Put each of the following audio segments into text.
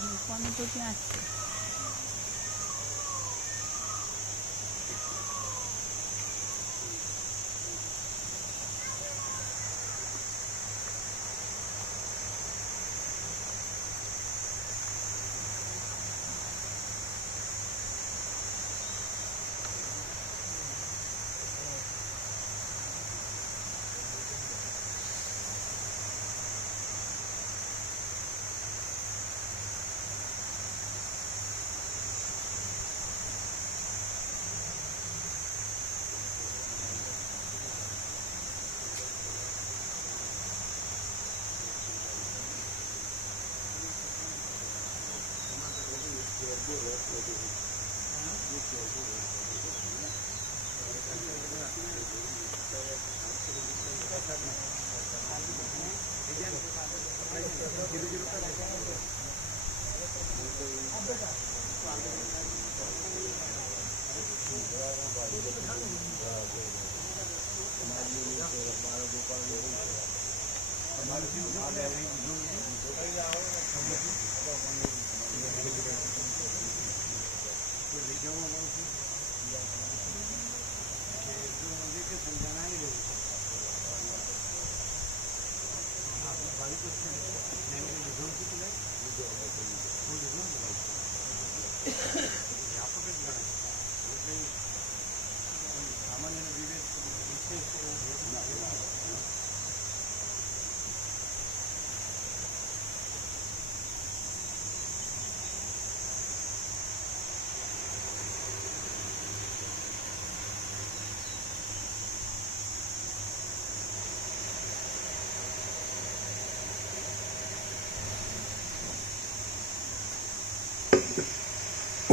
મૂકવાનું તો ત્યાં જ છે.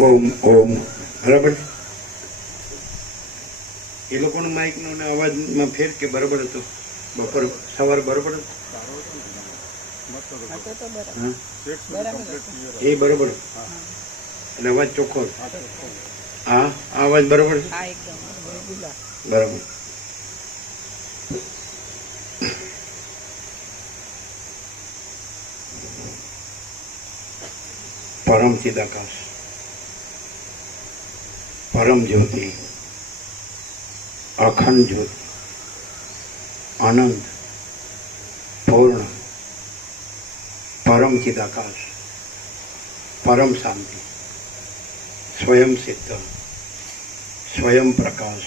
ઓમ ઓમ બરાબર. એ લોકોનો માઇકનો ને અવાજમાં ફેર કે બરાબર હતો? બપોર સવારે બરાબર હતો? એ બરાબર એટલે અવાજ ચોખ્ખો. હા, આ અવાજ બરાબર છે. બરાબર. પરમ ચિદાકાશ, પરમ જ્યોતિ, અખંડ જ્યોતિ, આનંદ, પૂર્ણ, પરમ ચિદાકાશ, પરમ શાંતિ, સ્વયં સિદ્ધ, स्वयं प्रकाश,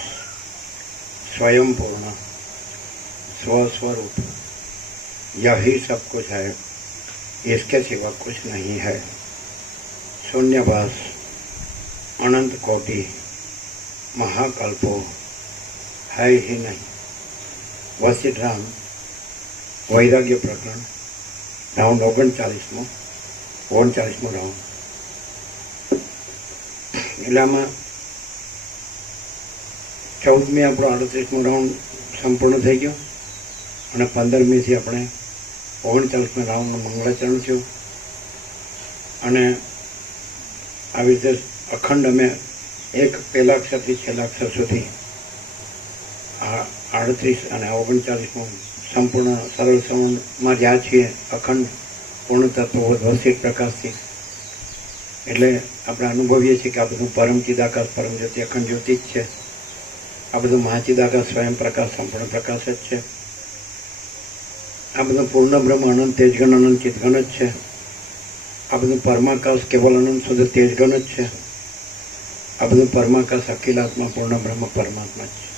स्वयं पूर्ण, स्वस्वरूप, यही सब कुछ है, इसके सिवा कुछ नहीं है। शून्यवास, अनंत कोटि, महाकल्पो है ही नहीं। वशिष्ठ राम वैराग्य प्रकरण राउंड 39મો રાઉન્ડ. એટલે આમાં 14મી આપણો 38મો રાઉન્ડ સંપૂર્ણ થઈ ગયો અને 15મીથી આપણે 39મા રાઉન્ડનું મંગળાચરણ થયું. અને આવી રીતે અખંડ અમે એક પહેલા અક્ષરથી છેલ્લા અક્ષર સુધી આ 38 અને 39મો સંપૂર્ણ સરળ શ્રવણમાં જ્યાં છીએ અખંડ પૂર્ણ તત્વો વસિત પ્રકાશથી એટલે આપણે અનુભવીએ છીએ કે આ બધું પરમ ચિદાકાશ, પરમ જ્યોતિ, અખંડ જ્યોતિ જ છે. આ બધું મહાચિદાકાશ, સ્વયં પ્રકાશ, સંપૂર્ણ પ્રકાશ જ છે. આ બધું પૂર્ણ બ્રહ્મ, અનંત તેજગણ, અનંત ચિતગણ જ છે. આ બધું પરમાકાશ, કેવલ અનંત શુદ્ધ તેજગણ જ છે. આ બધું પરમાકાશ, અખિલાત્મા, પૂર્ણ બ્રહ્મ, પરમાત્મા જ છે.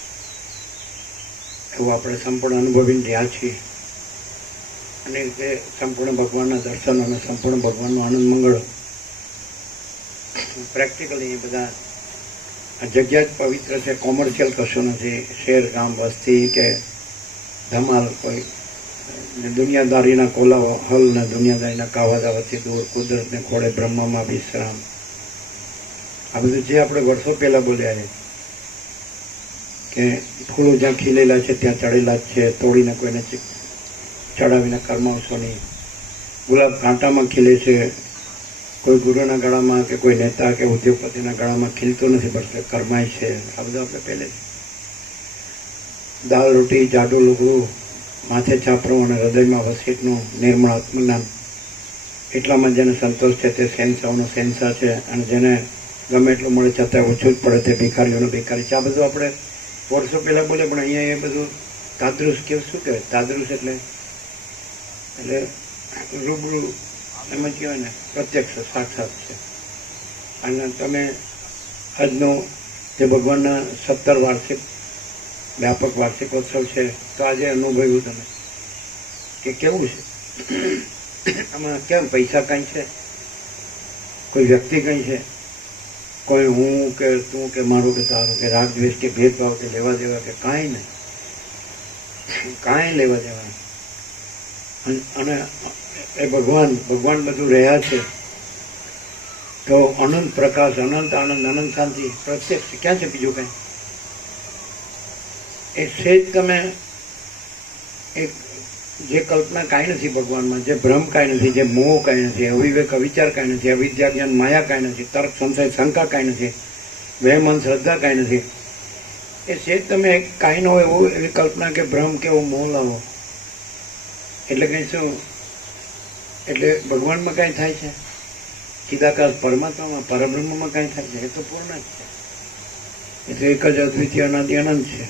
એવું આપણે સંપૂર્ણ અનુભવીને રહ્યા છીએ. અને તે સંપૂર્ણ ભગવાનના દર્શન અને સંપૂર્ણ ભગવાનનો આનંદ મંગળ પ્રેક્ટિકલી એ બધા આ જગ્યા જ પવિત્ર છે. કોમર્શિયલ કશું નથી. શહેર, ગામ, વસ્તી કે ધમાલ કોઈ દુનિયાદારીના કોલાહલ ને દુનિયાદારીના કાવાદાવથી દૂર, કુદરતને ખોળે બ્રહ્મમાં વિશ્રામ. આ બધું જે આપણે વર્ષો પહેલા બોલ્યા છે કે ફૂલો જ્યાં ખીલેલા છે ત્યાં ચડેલા જ છે, તોડીને કોઈને ચડાવીને કરમાવશો નહીં. ગુલાબ કાંટામાં ખીલે છે, કોઈ ગુરુના ગળામાં કે કોઈ નેતા કે ઉદ્યોગપતિના ગળામાં ખીલતું નથી, બસ કરમાય છે. આ બધું આપણે પહેલે દાળ રોટી, જાડું લુગડું, માથે છાપરું અને હૃદયમાં વસીટનું નિર્મળ આત્મજ્ઞાન, એટલામાં જેને સંતોષ છે તે શહેનશાહનો શહેનશાહ છે. અને જેને ગમે એટલું મળે છતાં ઓછું જ પડે તે ભિખારીઓનો ભિખારી છે. આ બધું આપણે વર્ષો પહેલાં બોલે, પણ અહીંયા એ બધું તાદૃશ કે શું કહેવાય? તાદૃશ એટલે રૂબરૂ એમ જ કહેવાય ને, પ્રત્યક્ષ સાક્ષાત છે. અને તમે આજનો જે ભગવાનના 17 વાર્ષિક વ્યાપક વાર્ષિકોત્સવ છે, તો આજે અનુભવ્યું તમે કે કેવું છે. આમાં કેમ પૈસા કાંઈ છે, કોઈ વ્યક્તિ કંઈ છે, કોઈ હું કે તું કે મારું કે તારું કે રાગ દ્વેષ કે ભેદભાવ કે લેવા દેવા કે કાંઈ નહીં, કાંઈ લેવા દેવા. અને એ ભગવાન બધું રહ્યા છે. તો અનંત પ્રકાશ, અનંત આનંદ, અનંત શાંતિ પ્રત્યક્ષ ક્યાં છે બીજું કંઈ? એ સેજ તમે એક જે કલ્પના કાંઈ નથી ભગવાનમાં, જે ભ્રમ કાંઈ નથી, જે મોહ કાંઈ નથી, અવિવેક અવિચાર કાંઈ નથી, અવિદ્યા જ્ઞાન માયા કાંઈ નથી, તર્ક સંશય શંકા કાંઈ નથી, વહેમ શ્રદ્ધા કાંઈ નથી. એ સેજ તમે એક કાંઈ ન હોય એવું એવી કલ્પના કે ભ્રમ કે એવો મોહ લાવો એટલે કંઈ શું? એટલે ભગવાનમાં કાંઈ થાય છે? ચિદાકાશ પરમાત્મામાં, પરબ્રહ્મમાં કાંઈ થાય છે? એ તો પૂર્ણ જ છે. એ તો એક જ અદ્વિતીય અનાદિ અનંત છે.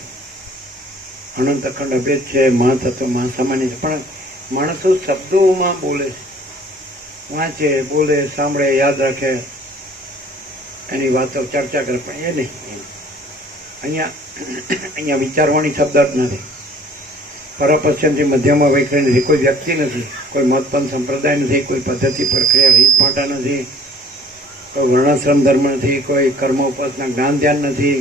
અનંત અખંડ અભેદ છે, મહાતત્વ મહાસામાન્ય છે. પણ માણસો શબ્દોમાં બોલે છે, વાંચે, બોલે, સાંભળે, યાદ રાખે, એની વાતો ચર્ચા કરે, પણ એ નહીં. અહીંયા વિચારવાની શબ્દ જ નથી. પરપશ્ચિમથી મધ્યમાં વૈખરી નથી. કોઈ વ્યક્તિ નથી, કોઈ મતપંથ સંપ્રદાય નથી, કોઈ પદ્ધતિ પ્રક્રિયા રીતપાટા નથી, કોઈ વર્ણાશ્રમ ધર્મ નથી, કોઈ કર્મ ઉપાસના જ્ઞાન ધ્યાન નથી.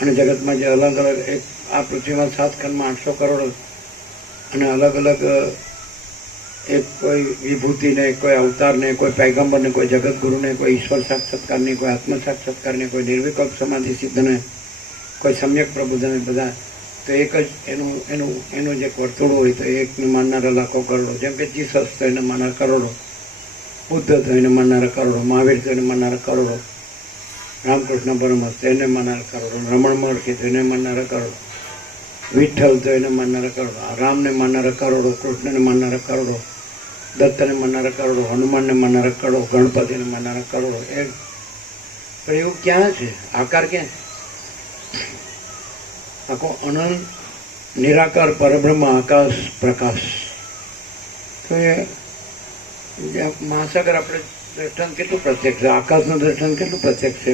અને જગતમાં જે અલગ અલગ એક આ પૃથ્વીમાં 7 ખંડમાં 800 કરોડ અને અલગ અલગ એક કોઈ વિભૂતિને, કોઈ અવતારને, કોઈ પૈગંબરને, કોઈ જગતગુરુને, કોઈ ઈશ્વર સાક્ષાત્કારને, કોઈ આત્મ સાક્ષાત્કારને, કોઈ નિર્વિકલ્પ સમાધિ સિદ્ધને, કોઈ સમ્યક પ્રબુદ્ધને, બધા તો એક જ એનું જે વર્તુળ હોય તો એકને માનનારા લાખો કરોડો. જેમ કે જીસસ તો એને માનનારા કરોડો, બુદ્ધ તો એને માનનારા કરોડો, મહાવીર તો એને માનનારા કરોડો, રામકૃષ્ણ પરમહંસ તો એને માનનારા કરોડો, રમણ મહર્ષિ તો એને માનનારા કરોડો, વિઠ્ઠલ તો એને માનનારા કરોડો, રામને માનનારા કરોડો, કૃષ્ણને માનનારા કરોડો, દત્તને માનનારા કરોડો, હનુમાનને માનનારા કરોડો, ગણપતિને માનનારા કરોડો. પણ એવું ક્યાં છે? આકાર ક્યાં? આખો અનંત નિરાકાર પરબ્રહ્મ આકાશ પ્રકાશ. તો એ મહાસાગર આપણે દર્શન કેટલું પ્રત્યક્ષ છે, આકાશનું દર્શન કેટલું પ્રત્યક્ષ છે,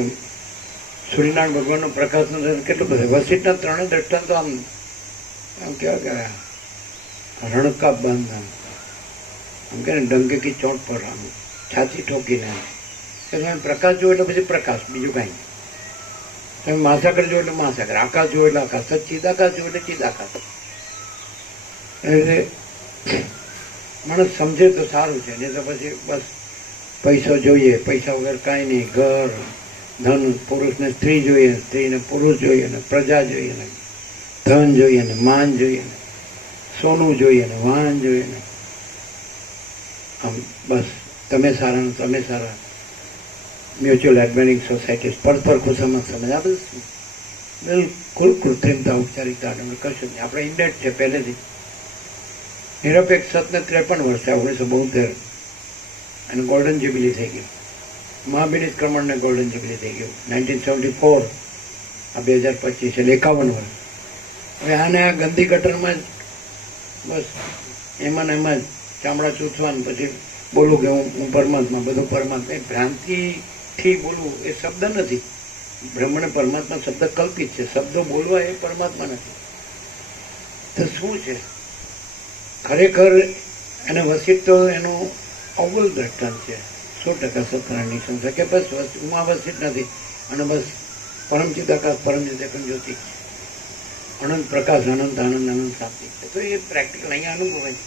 સૂર્યનારાયણ ભગવાનનો પ્રકાશનું દર્શન કેટલું પ્રત્યક્ષ. વસિષ્ઠના 3 દર્શન તો આમ કેવા રણકા બંધ, આમ કે ડંકે કી ચોટ પર આમ છાતી ઠોકીને. તમે પ્રકાશ જુઓ એટલે પછી પ્રકાશ, બીજું કાંઈ. તમે મહાસાગર જુઓ એટલે મહાસાગર, આકાશ જુઓ એટલે આકાશ, ચિદાકાશ જુઓ એટલે ચિદાકાશ. એટલે માણસ સમજે તો સારું છે, નહીં તો પછી બસ પૈસો જોઈએ, પૈસા વગર કાંઈ નહીં, ઘર ધન, પુરુષને સ્ત્રી જોઈએ, સ્ત્રીને પુરુષ જોઈએ, ને પ્રજા જોઈએ, ને ધન જોઈએ, ને માન જોઈએ, ને સોનું જોઈએ, ને વાહન જોઈએ, ને આમ બસ તમે સારા ને તમે સારા. મ્યુચ્યુઅલ એડવાઇઝિંગ સોસાયટી, પરસ્પર ખુશામત સમજ, આ બધું બિલકુલ કૃત્રિમતા, ઔપચારિકતા કશું નહીં. આપણે ઇન્ડેટ છે પહેલેથી. નિરપેક્ષ સતને 53 વર્ષ છે, 1972 અને ગોલ્ડન જ્યુબિલી થઈ ગઈ. મહાબિનિત કર્મણને ગોલ્ડન જ્યુબિલી થઈ ગયું 1974, આ 2025 એટલે 51 વર્ષ. હવે આને આ ગંદી ગટરમાં જ બસ એમાં ને એમાં જ ચામડા ચૂસવાનું, પછી બોલું કે હું પરમાત્મા, બધું પરમાત્મા. એ ભ્રાંતિથી બોલવું એ શબ્દ નથી. બ્રહ્મ ને પરમાત્મા શબ્દ કલ્પિત છે. શબ્દો બોલવા એ પરમાત્મા નથી. તો શું છે ખરેખર? એને વસિત તો એનું અવ્વલ દ્રષ્ટાંત છે. 100% સત્યનારાયણની સંસ્થા કે બસ ઉમા વસિત નથી, અને બસ પરમચિદ આકાશ, પરમચિદ એકમ જ્યોતિ, અનંત પ્રકાશ, અનંત આનંદ, અનંત શાંતિ છે. તો એ પ્રેક્ટિકલ અહીંયા અનુભવાય.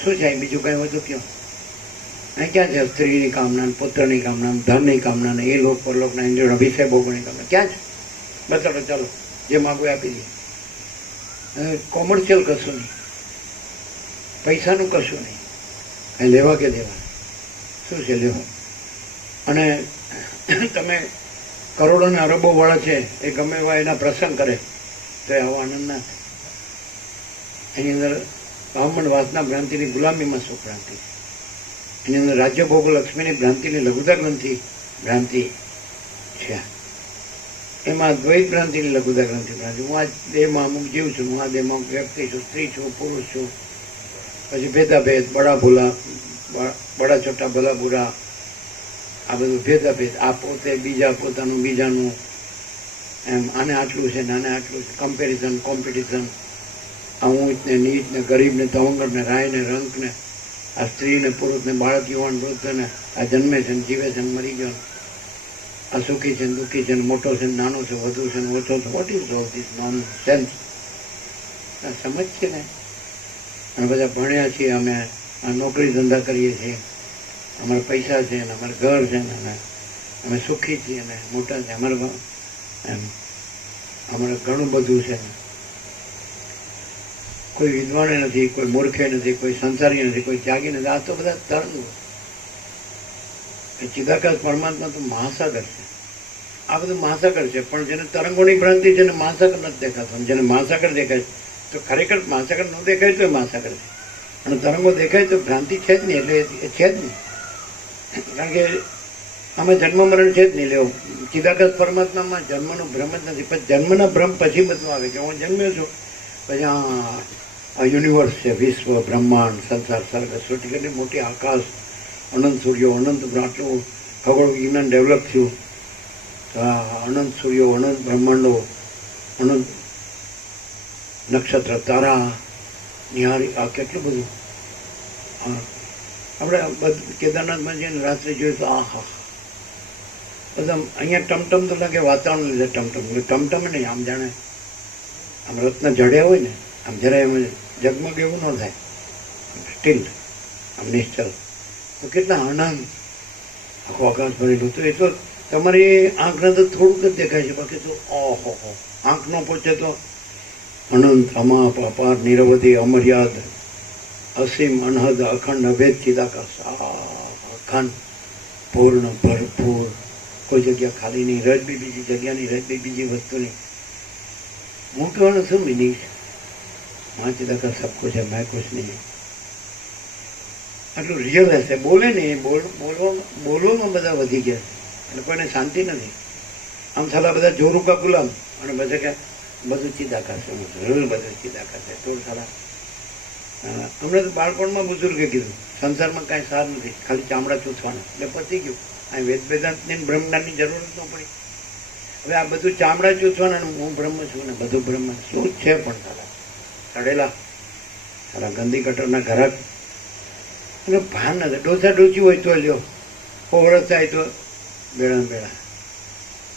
શું છે બીજું કઈ વધુ કયો? અહીં ક્યાં છે સ્ત્રીની કામના, પુત્રની કામના, ધનની કામના, ને એ લોક પરલોકના ઇન્દ્રિયો અભિષેક ભોગવવાની કામના ક્યાં છે? બતાડો, ચાલો, જે માગો આપી દઈએ. કોમર્શિયલ કશું નહીં, પૈસાનું કશું નહીં, કઈ લેવા કે દેવા. શું છે લેવા? અને તમે કરોડો ને અરબો વાળા છે, એ ગમે એવા એના પ્રસંગ કરે તો આવો આનંદ ના થાય. એની અંદર બ્રાહ્મણ વાસના ભ્રાંતિની ગુલામીમાં શું ભ્રાંતિ? એની અંદર રાજ્ય ભોગ લક્ષ્મીની ભ્રાંતિની લઘુતા ગ્રંથિ ભ્રાંતિ છે. એમાં દ્વૈત ભ્રાંતિની લઘુતા ગ્રંથિ ભ્રાંતિ. હું આ દેહમાં અમુક જીવ છું, હું આ દેહમાં અમુક વ્યક્તિ છું, સ્ત્રી છું, પુરુષ છું. પછી ભેદાભેદ, બડા ભૂલા, બડા છોટા ભલા બુરા, આ બધું ભેદાભેદ. આ પોતે બીજા, પોતાનું બીજાનું, એમ આને આટલું છે ને આને આટલું છે. Comparison, competition. આ ઊંચ ને નીચ ને ગરીબ ને તવંગર ને રાય ને રંક ને, આ સ્ત્રી ને પુરુષ ને બાળક, યુવાન, વૃદ્ધ ને, આ જન્મે છે ને જીવે છે ને મરી ગયો, આ સુખી છે ને દુઃખી છે ને મોટો છે ને નાનો છે, વધુ છે ને ઓછો છે. What is all this nonsense? સમજ છે ને? અને બધા ભણ્યા છીએ અમે, આ નોકરી ધંધા કરીએ છીએ, અમારા પૈસા છે ને અમારે ઘર છે ને અમે સુખી છીએ ને મોટા છે, અમારે એમ અમારે ઘણું બધું છે ને. કોઈ વિદ્વાને નથી, કોઈ મૂર્ખે નથી, કોઈ સંસારી નથી, કોઈ ત્યાગી નથી. આ તો બધા તરંગો. એ ચિદાકાશ પરમાત્મા તો મહાસાગર છે. આ બધું મહાસાગર છે, પણ જેને તરંગોની ભ્રાંતિ છે ને મહાસાગર નથી દેખાતો. જેને મહાસાગર દેખાય તો ખરેખર મહાસાગર ન દેખાય તો મહાસાગર છે, અને તરંગો દેખાય તો ભ્રાંતિ છે જ નહીં. એટલે એ છે જ નહીં, કારણ કે આમાં જન્મ મરણ છે જ નહીં. લેવો ચિદાકાશ પરમાત્મામાં જન્મનો ભ્રમ જ નથી. પછી જન્મના ભ્રમ પછી બધું આવે કે હું જન્મ્યો છું, પછી આ યુનિવર્સ છે, વિશ્વ, બ્રહ્માંડ, સંસાર, સર્ગ, સૃષ્ટિ, કેટલી મોટી આકાશ, અનંત સૂર્યો, અનંત આટલું ખગોળ વિજ્ઞાન ડેવલપ થયું. તો આ અનંત સૂર્યો, અનંત બ્રહ્માંડો, અનંત નક્ષત્ર, તારા, નિહારી, આ કેટલું બધું. હા, આપણે કેદારનાથમાં જઈને રાત્રે જોયું તો આ હા બધા અહીંયા ટમટમ તો લાગે વાતાવરણ લીધે ટમટમ નહીં, આમ જાણે આમ રત્ન જડ્યા હોય ને, આમ જરાય એમ જગમગ એવું ન થાય, સ્ટીલ આમ નિશ્ચલ. તો કેટલા આનંદ, આખું આકાશ ભરેલું. તો એ તો તમારી આંખને તો થોડુંક જ દેખાય છે, બાકી તો ઓહો, આંખ ન પહોંચે તો અનંત, અમાપ, અપાર, નિરવધિ, અમર્યાદ, અસીમ, અનહદ, અખંડ, અભેદ ચિદાકાશ. અખંડ, પૂર્ણ, ભરપૂર, કોઈ જગ્યા ખાલી નહીં, રજ બી બીજી જગ્યાની, રજ બી બીજી વસ્તુની. હું કહેવાનું શું મિનિંગ છે? માં ચિદાકાશ સબ કુછ है, मैं कुछ नहीं. આટલું રિયલ હશે, બોલે નહીં, બોલવામાં બધા વધી ગયા છે, અને કોઈને શાંતિ નથી. આમ સાલા બધા જોરું કા ગુલામ, અને બધા કે બધું ચિદાકાશ છે, બધું ચિદાકાશ છે. તો સાલા હમણાં તો બાળપણમાં બુઝુર્ગે કીધું સંસારમાં કાંઈ સાર નથી, ખાલી ચામડા ચૂસવાના. એટલે પતી ગયું. અહીં વેદ વેદાંતની બ્રહ્મજ્ઞાનની જરૂર જ ન પડી. હવે આ બધું ચામડા ચૂસવાના, હું બ્રહ્મ છું ને બધું બ્રહ્મ શું છે? પણ સાલા ચડેલા, સાલા ગંદી કટરના ઘરાક, એટલે ભાન નથી. ડોસા ડોસી હોય તો લ્યો, ઓવરસ થાય તો બેડા બેડા.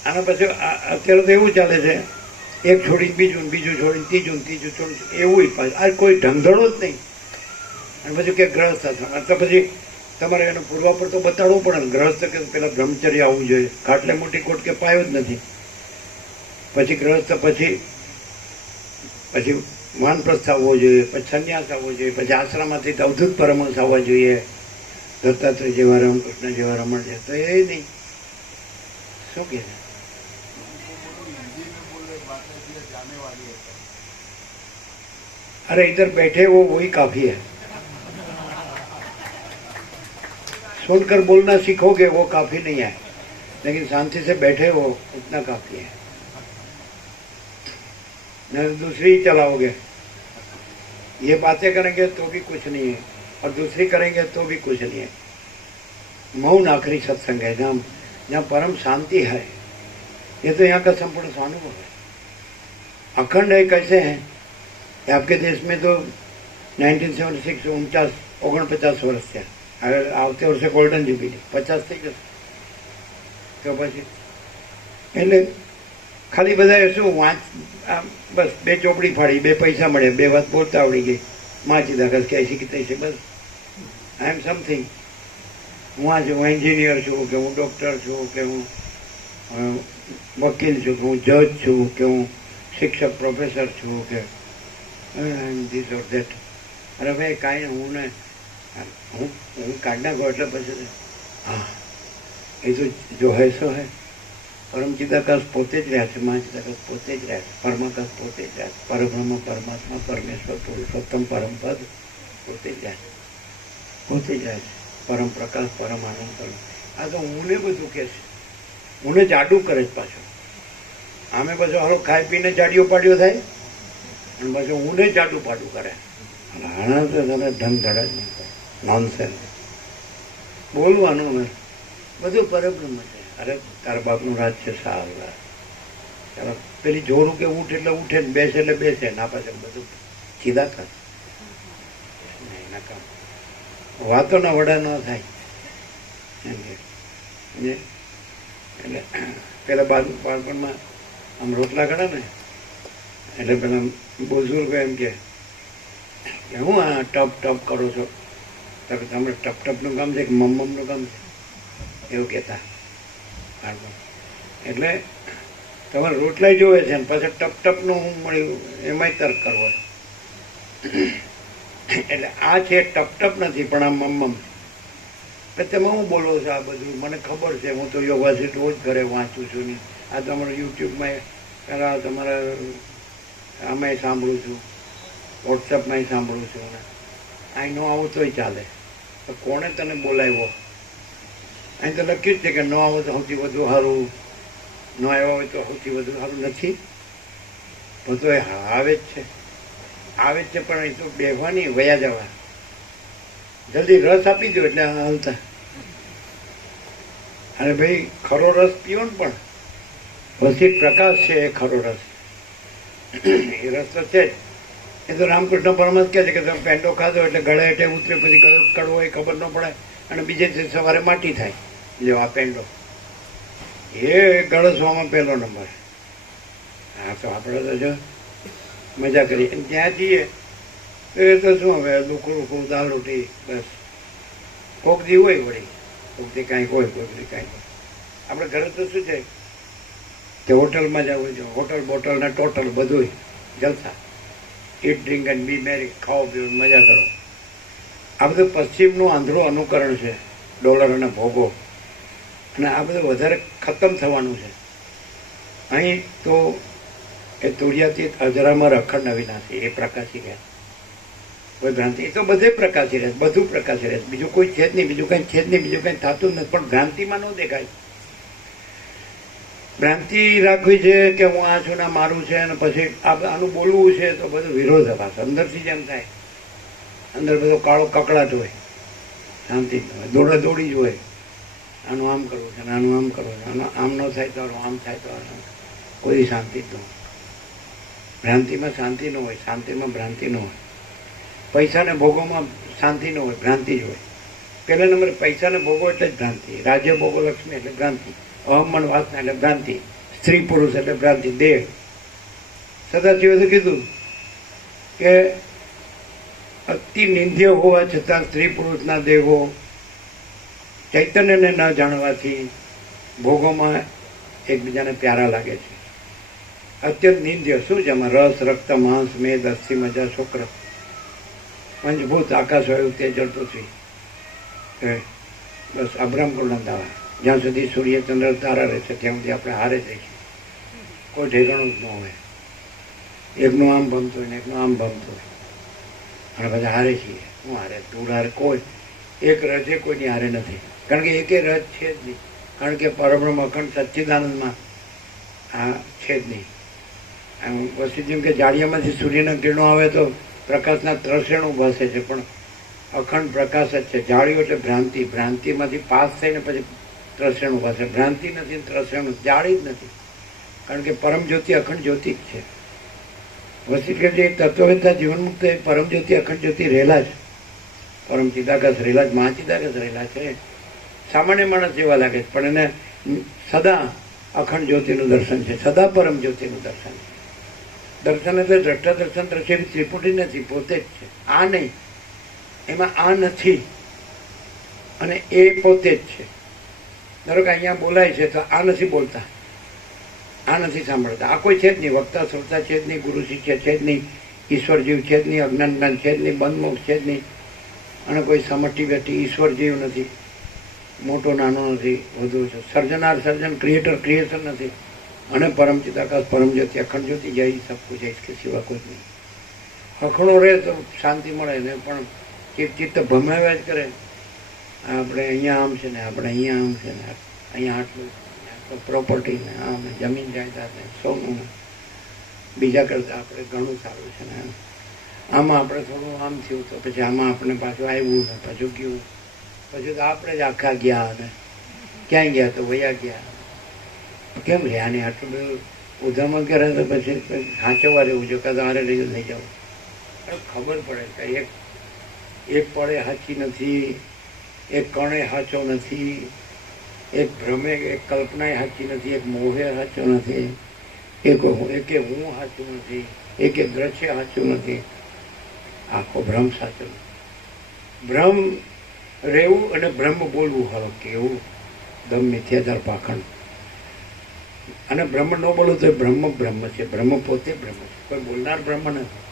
આના પછી અત્યારે તો એવું ચાલે છે, એક છોડીને બીજું, બીજું છોડીને ત્રીજું, ત્રીજું છોડીને એવું પાછું. આ કોઈ ઢંગધડો જ નહીં. અને પછી કે ગ્રહસ્થ થશે, તો પછી તમારે એનો પૂર્વાપર તો બતાડવું પડે ને. ગ્રહસ્થ કે પેલા બ્રહ્મચર્ય આવવું જોઈએ. ખાટલે મોટી કોટ કે પાયો જ નથી. પછી ગ્રહસ્થ, પછી વાનપ્રસ્થ આવવો જોઈએ, પછી સંન્યાસ આવવો જોઈએ, પછી આશ્રમમાંથી અવધૂત પરમહંસ આવવા જોઈએ, દત્તાત્રેય જેવા, રામકૃષ્ણ જેવા, રમણ છે. તો એ નહીં. શું કહે છે? अरे इधर बैठे वो वही काफी है. सुनकर बोलना सीखोगे वो काफी नहीं है, लेकिन शांति से बैठे हो उतना काफी है। न दूसरी चलाओगे, ये बातें करेंगे तो भी कुछ नहीं है, और दूसरी करेंगे तो भी कुछ नहीं है। मौन आखिरी सत्संग है, जहाँ परम शांति है। ये तो यहाँ का संपूर्ण स्वानुभव है। अखंड है कैसे है? आपके देश में तो 1976 49 વર્ષ થયા, હવે આવતે વર્ષે ગોલ્ડન જ્યુબિલી 50 થઈ જશે તો પછી એટલે ખાલી બધા શું વાંચ બસ 2 ચોપડી ફાડી 2 પૈસા મળે, 2 વાત બોલતા આવડી ગઈ, વાંચી દાખલ કે શીખી છે બસ। આઈ એમ સમથિંગ, હું આ છું, હું એન્જિનિયર છું કે હું ડૉક્ટર છું કે હું વકીલ છું કે હું જજ છું કે હું શિક્ષક પ્રોફેસર છું કે ધીસ ઓર ધેટ। અરે ભાઈ કાંઈ હું ને હું કાઢી નાખો એટલે પછી હા એ તો જો હે સો હે। પરમ ચિદાકાશ પોતે જ રહ્યા છે, મહાચિદાકાશ પોતે જ રહ્યા છે, પરમાકાશ પોતે જ રહ્યા છે, પરબ્રહ્મ પરમાત્મા પરમેશ્વર પુરુષોત્તમ પરમપદ પોતે જ રહ્યા છે, પોતે જ રહ્યા છે, પરમ પ્રકાશ પરમ આનંદ પરમ। આ તો હુંને બધું કહે છે, હુંને જાડું કરે છે પાછો। આમે પાછો હાલો ખાઈ પીને જાડીઓ પાડીઓ થાય અને પાછું હુંને જાડું પાડું કરે। આના તો તમે ઢંગ ધડા જ નહીં કરે, નોનસેન્સ બોલવાનું ને બધું પરબ્રહ્મ છે। અરે તારા બાપનું રાજ છે સારું, ચાલો પેલી જોરું કે ઉઠ એટલે ઉઠે ને બેસે એટલે બેસે, ના પાછળ બધું સીધા કર એના કામ વાતોના વડા ન થાય એટલે પેલા બાળપણમાં આમ રોટલા કરે ને એટલે પેલા બુઝુર્ગો એમ કે હું આ ટપ ટપ કરો છો, તો તમારે ટપ ટપનું કામ છે કે મમ્મનું કામ છે એવું કહેતા બાળપણ। એટલે તમારે રોટલા જોવે છે ને પાછળ ટપ ટપનું હું મળ્યું એમાંય તર્ક કરવો। એટલે આ છે ટપ ટપ નથી પણ આ મમ્મમ છે। તમે હું બોલો છો આ બધું મને ખબર છે, હું તો યોગાસી રોજ ઘરે વાંચું છું ને આ તમારું યુટ્યુબમાં પહેલાં તમારા આમાંય સાંભળું છું, વોટ્સઅપમાંય સાંભળું છું ને અહીં ન આવું તોય ચાલે, તો કોણે તને બોલાવ્યો? અહીં તો લખ્યું જ છે કે ન આવો તો સૌથી વધુ સારું, ન આવ્યા હોય તો સૌથી વધુ સારું નથી, બધું એ આવે જ છે, આવે જ છે, પણ એ તો બેહવાની વયા જવા, જલ્દી રસ આપી દો એટલે હાલતા। અને ભાઈ ખરો રસ પીવો ને પણ વસિત પ્રકાશ છે એ ખરો રસ, એ રસ તો છે જ। એ તો રામકૃષ્ણ પરમહંસ કહે છે કે તમે પેંડો ખાધો એટલે ગળે હેઠે ઉતરે પછી ગળો કડવો એ ખબર ન પડે અને બીજે દિવસે સવારે માટી થાય, જો આ પેંડો એ ગળસવામાં પહેલો નંબર। હા તો આપણે તો જો મજા કરીએ ત્યાં જઈએ એ તો શું હવે લુખું લુખું દાળ રોટી બસ, કોક દી હોય વળી, કોક દી કાંઈક હોય, કોક દી કાંઈક હોય। આપણે ઘરે તો શું છે કે હોટલમાં જવું છે, હોટલ બોટલના ટોટલ બધું જલસા, ઈટ ડ્રિંક એન્ડ બી મેરી, ખાઓ પીવો મજા કરો। આ બધું પશ્ચિમનું આંધળું અનુકરણ છે, ડોલર અને ભોગો, અને આ બધું વધારે ખતમ થવાનું છે। અહીં તો એ તુર્યાતીત અજરામાં અખંડ અવિનાશી એ પ્રકાશી રહે, કોઈ ભ્રાંતિ એ તો બધે પ્રકાશી રહે, બધું પ્રકાશી રહે, બીજું કોઈ છે જ નહીં, બીજું કંઈ છે જ નહીં, બીજું કંઈ થતું જ નથી, પણ ભ્રાંતિમાં ન દેખાય। ભ્રાંતિ રાખવી છે કે હું આ છું ને મારું છે અને પછી આનું બોલવું છે તો બધું વિરોધાભાસ અંદરથી જ એમ થાય, અંદર બધો કાળો કકડાટ હોય, શાંતિ જ હોય, દોડા દોડી જ હોય, આનું આમ કરવું છે આનું આમ કરવું છે, આનું આમ ન થાય તો આમ થાય તો કોઈ શાંતિ જ ન હોય। ભ્રાંતિમાં શાંતિ ન હોય, શાંતિમાં ભ્રાંતિ ન હોય, પૈસાને ભોગોમાં શાંતિ ન હોય, ભ્રાંતિ જ હોય। પહેલા નંબરે પૈસાને ભોગો એટલે જ ભ્રાંતિ, રાજ્ય ભોગો લક્ષ્મી એટલે ભ્રાંતિ, અહમન વાસના એટલે ભ્રાંતિ, સ્ત્રી પુરુષ એટલે ભ્રાંતિ, દેહ। સદાશિવે તો કીધું કે અતિ નિંદ્ય હોવા છતાં સ્ત્રી પુરુષના દેહો ચૈતન્યને ન જાણવાથી ભોગોમાં એકબીજાને પ્યારા લાગે છે। અત્યંત નિંદ્ય શું છે એમાં? રસ, રક્ત, માંસ, મેદ, અસ્થિ, મજા, શુક્ર, પંચભૂત, આકાશ, વાયુ, તેજ, જળ, પૃથ્વી, બસ અબ્રહ્મકુળના દાવા। જ્યાં સુધી સૂર્ય ચંદ્ર તારા રહેશે ત્યાં સુધી આપણે હારે જ રહીશું, કોઈ ઠેકાણું જ ન હોય, એકનું આમ ભમતું હોય ને એકનું આમ ભમતું હોય અને પછી હારે છીએ। હું હારે? તું હારે કોઈ એક રજે કોઈની હારે નથી, કારણ કે એકે રજ છે જ નહીં, કારણ કે પરબ્રહ્મ અખંડ સચ્ચિદાનંદમાં આ છે જ નહીં. વસ્તુ કે જાળિયામાંથી સૂર્યના કિરણો આવે તો પ્રકાશના ત્રસેણું ભાસે છે, પણ અખંડ પ્રકાશ જ છે. જાળીઓ એટલે ભ્રાંતિ, ભ્રાંતિમાંથી પાસ થઈને પછી ત્રસેણું ભાસે. ભ્રાંતિ નથી, ત્રસેણું જાળી જ નથી, કારણ કે પરમ જ્યોતિ અખંડ જ્યોતિ જ છે. વસ્તુ કે જે તત્વવેદતા જીવનમુક્ત એ પરમ જ્યોતિ અખંડ જ્યોતિ રહેલા છે, પરમ ચિદાકાશ રહેલા જ, મહાચિદાકાશ રહેલા છે. સામાન્ય માણસ જેવા લાગે છે, પણ એને સદા અખંડ જ્યોતિનું દર્શન છે, સદા પરમ જ્યોતિનું દર્શન છે. દર્શન એટલે દ્રષ્ટા દર્શન દ્રશ્યની ત્રિપુટી નથી, પોતે જ છે. આ નહીં, એમાં આ નથી, અને એ પોતે જ છે. ધારો કે અહીંયા બોલાય છે તો આ નથી બોલતા, આ નથી સાંભળતા, આ કોઈ છે જ નહીં. વક્તા શ્રોતા છે જ નહીં, ગુરુ શિષ્ય છે જ નહીં, ઈશ્વર જીવ છે જ નહીં, અજ્ઞાન જ્ઞાન છે જ નહીં, બંધમોક્ષ છે જ નહીં, અને કોઈ સમષ્ટિ વ્યક્તિ ઈશ્વર જીવ નથી, મોટો નાનો નથી, વધુ છે સર્જનાર સર્જન, ક્રિએટર ક્રિએશન નથી, અને પરમ ચિદાકાશ પરમ જ્યોતિ અખંડ જ્યોતિ જય સબ કુછ है, इसके सिवा कुछ नहीं. હખણો રહે તો શાંતિ મળે ને, પણ ચિત્ત ભમાવ્યા જ કરે. આપણે અહીંયા આમ છે ને, આપણે અહીંયા આમ છે ને, અહીંયા આટલું પ્રોપર્ટી ને, આમ જમીન જાયદાદ ને, સોનું ને, બીજા કરતાં આપણે ઘણું સારું છે ને, આમાં આપણે થોડું આમ થયું તો પછી આમાં આપણે પાછું આવ્યું ને, પાછું ગયું, પછી તો આપણે જ આખા ગયા ને, ક્યાંય ગયા તો વયા ગયા. કેમ રહ્યા ને આટલું બધું ઉધામણ કરે તો પછી સાચવવા રહેવું જોઈએ, કાં તો હારે લઈ લઈ જાવ. ખબર પડે કે એક પળે સાચી નથી, એક કણે સાચો નથી, એક ભ્રમે એક કલ્પનાએ સાચી નથી, એક મોહે સાચો નથી, એકે હું સાચું નથી, એકે દ્રશ્ય સાચું નથી, આખો ભ્રમ સાચો નથી. ભ્રમ રહેવું અને બ્રહ્મ બોલવું, હવે કેવું દમ મિથ્યાધાર પાખંડ. અને બ્રહ્મ ન બોલું તો બ્રહ્મ બ્રહ્મ છે, બ્રહ્મ પોતે બ્રહ્મ છે, કોઈ બોલનાર બ્રહ્મ નથી.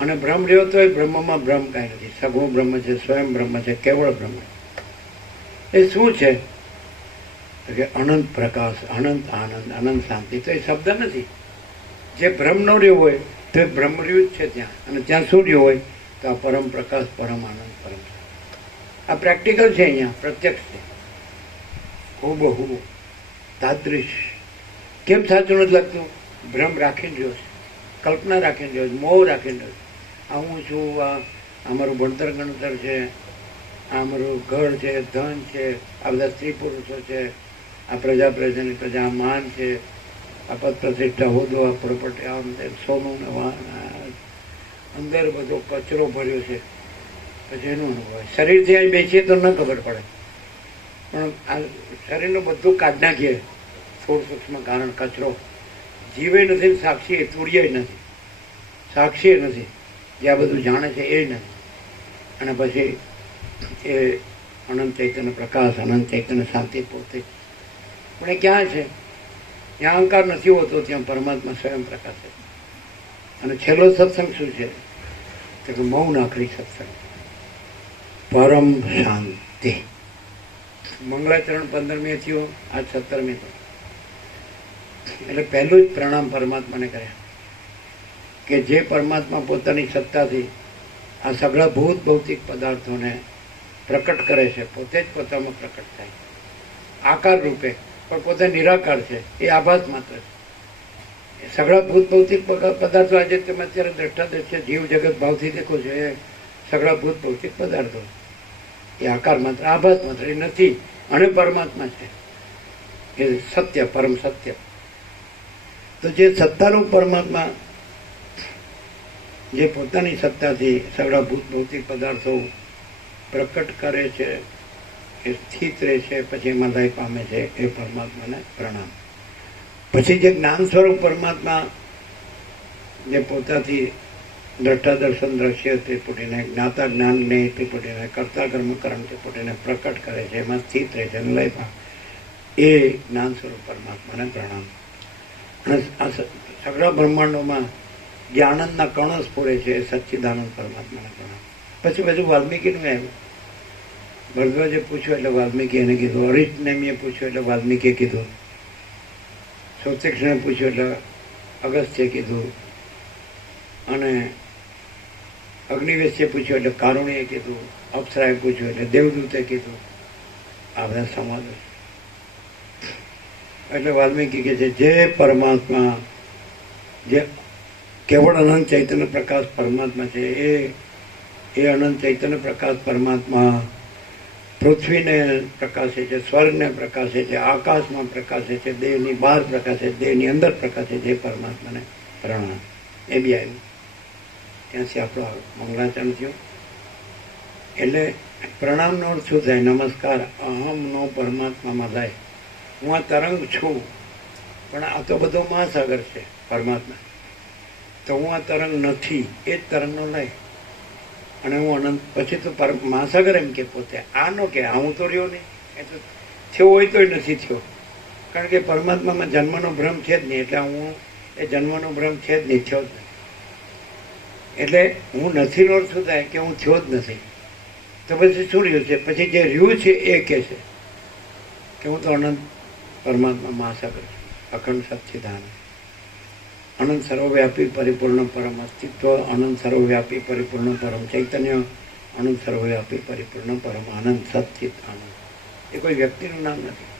અને બ્રહ્મ રહ્યો તો એ બ્રહ્મમાં બ્રહ્મ કાંઈ નથી, સગુણ બ્રહ્મ છે, સ્વયં બ્રહ્મ છે, કેવળ બ્રહ્મ. એ શું છે કે અનંત પ્રકાશ, અનંત આનંદ, અનંત શાંતિ. તો એ શબ્દ નથી. જે બ્રહ્મ ન રહ્યો હોય તો એ બ્રહ્મ રહ્યું જ છે ત્યાં, અને ત્યાં શું રહ્યો હોય તો આ પરમ પ્રકાશ, પરમ આનંદ, પરમ. આ પ્રેક્ટિકલ છે, અહીંયા પ્રત્યક્ષ છે, હુબહુ તાદૃશ. કેમ સાચું નથી લાગતું? ભ્રમ રાખીને રહ્યો છે, કલ્પના રાખીને રહ્યો છે, મોહ રાખીને રહ્યો છે. આ હું છું, આ અમારું ભણતર ગણતર છે, આ અમારું ઘર છે, ધન છે, આ બધા સ્ત્રી પુરુષો છે, આ પ્રજા પ્રજાની પ્રજા, માન છે, આ પદ પ્રતિષ્ઠા, હોદો, આ પ્રોપર્ટી, આમ સોનું ને વાન, અંદર બધો કચરો ભર્યો છે. પછી એનું અનુભવ શરીરથી અહીં બેસીએ તો ન ખબર પડે, પણ આ શરીરનું બધું કાઢ નાખીએ, થોડું સૂક્ષ્મ કારણ કચરો. જીવે નથી, સાક્ષી તુર્ય નથી, સાક્ષી નથી, જે આ બધું જાણે છે એ નથી. અને પછી એ અનંત ચૈતન્ય પ્રકાશ, અનંત ચૈતન્ય શાંતિ પોતે. પણ એ ક્યાં છે? જ્યાં અહંકાર નથી હોતો ત્યાં પરમાત્મા સ્વયં પ્રકાશ છે. અને છેલ્લો સત્સંગ શું છે? તો કે મૌન આખરી સત્સંગ, પરમ શાંતિ. મંગળાચરણ 15મી થયો, આજ 17મી. એટલે પહેલું જ પ્રણામ પરમાત્માને કર્યા કે જે પરમાત્મા પોતાની સત્તાથી આ સગળા ભૂત ભૌતિક પદાર્થોને પ્રકટ કરે છે, પોતે જ પોતામાં પ્રકટ થાય આકાર રૂપે, પણ પોતે નિરાકાર છે, એ આભાસ માત્ર છે. સગળા ભૂત ભૌતિક પદાર્થો આજે તમે અત્યારે દ્રષ્ટા દ્રશ્ય જીવ જગત ભાવથી દેખો છો, એ સગળા ભૂત ભૌતિક પદાર્થો એ આકાર માત્ર, આભાસ માત્ર, એ નથી. અને પરમાત્મા છે એ સત્ય, પરમ સત્ય. તો જે સત્તારૂપ પરમાત્મા જે પોતાની સત્તાથી સગળા ભૂત ભૌતિક પદાર્થો પ્રકટ કરે છે, એ સ્થિત રહે છે, પછી એમાં લય પામે છે, એ પરમાત્માને પ્રણામ. પછી જે જ્ઞાન સ્વરૂપ પરમાત્મા જે પોતાથી દ્રષ્ટા દર્શન દ્રશ્ય ત્રિપુટીને, જ્ઞાતા જ્ઞાન જ્ઞેય ત્રિપુટીને, કર્તા કર્મ કરણ ત્રિપુટીને પ્રકટ કરે છે, એમાં સ્થિત રહે છે, લય પામે, એ જ્ઞાન સ્વરૂપ પરમાત્માને પ્રણામ. અને આ સગળા બ્રહ્માંડોમાં જે આનંદના કણો સ્ફોરે છે, એ સચ્ચિદાનંદ પરમાત્માને પ્રણામ. પછી વાલ્મીકીનું આવ્યું. ભરદ્વાજે પૂછ્યું એટલે વાલ્મીકી એને કીધું, અરિષ્ટનેમીએ પૂછ્યું એટલે વાલ્મીકીએ કીધું, સૌતિક્ષણે પૂછ્યું એટલે અગસ્ત્યે કીધું, અને અગ્નિવેશ્યે પૂછ્યું એટલે કારુણીએ કીધું, અપ્સરાએ પૂછ્યું એટલે દેવદૂતે કીધું. આ બધા સમાજો એટલે વાલ્મીકી કહે છે જે પરમાત્મા, જે કેવળ અનંત ચૈતન્ય પ્રકાશ પરમાત્મા છે, એ અનંત ચૈતન્ય પ્રકાશ પરમાત્મા પૃથ્વીને પ્રકાશે છે, સ્વર્ગને પ્રકાશે છે, આકાશમાં પ્રકાશે છે, દેહની બહાર પ્રકાશે છે, દેહની અંદર પ્રકાશે છે, એ પરમાત્માને પ્રણામ. એ બી આવ્યું. ત્યાંથી આપણો મંગલાચરણ થયું. એટલે પ્રણામનો અર્થ શું થાય? નમસ્કાર. અહમનો પરમાત્મામાં થાય. હું આ તરંગ છું, પણ આ તો બધો મહાસાગર છે પરમાત્મા. તો હું આ તરંગ નથી, એ જ તરંગનો લય. અને હું અનંત. પછી તો મહાસાગર એમ કે પોતે આ નો કે હું તો રહ્યો નહીં. એ તો થયો હોય તોય નથી થયો, કારણ કે પરમાત્મામાં જન્મનો ભ્રમ છે જ નહીં. એટલે હું એ જન્મનો ભ્રમ છે જ નહીં, થયો જ નહીં. એટલે હું નથી નો શું થાય કે હું થયો જ નથી. તો પછી શું રહ્યું છે? પછી જે રહ્યું છે એ કહે છે કે હું તો અનંત પરમાત્મા મહાસાગર છું, અખંડ સચ્ચિદાનંદ, અનંત સર્વવ્યાપી પરિપૂર્ણ પરમ અસ્તિત્વ, અનંત સર્વવ્યાપી પરિપૂર્ણ પરમ ચૈતન્ય, અનંત સર્વવ્યાપી પરિપૂર્ણ પરમ આનંદ, સચ્ચિત આનંદ. એ કોઈ વ્યક્તિનું નામ નથી.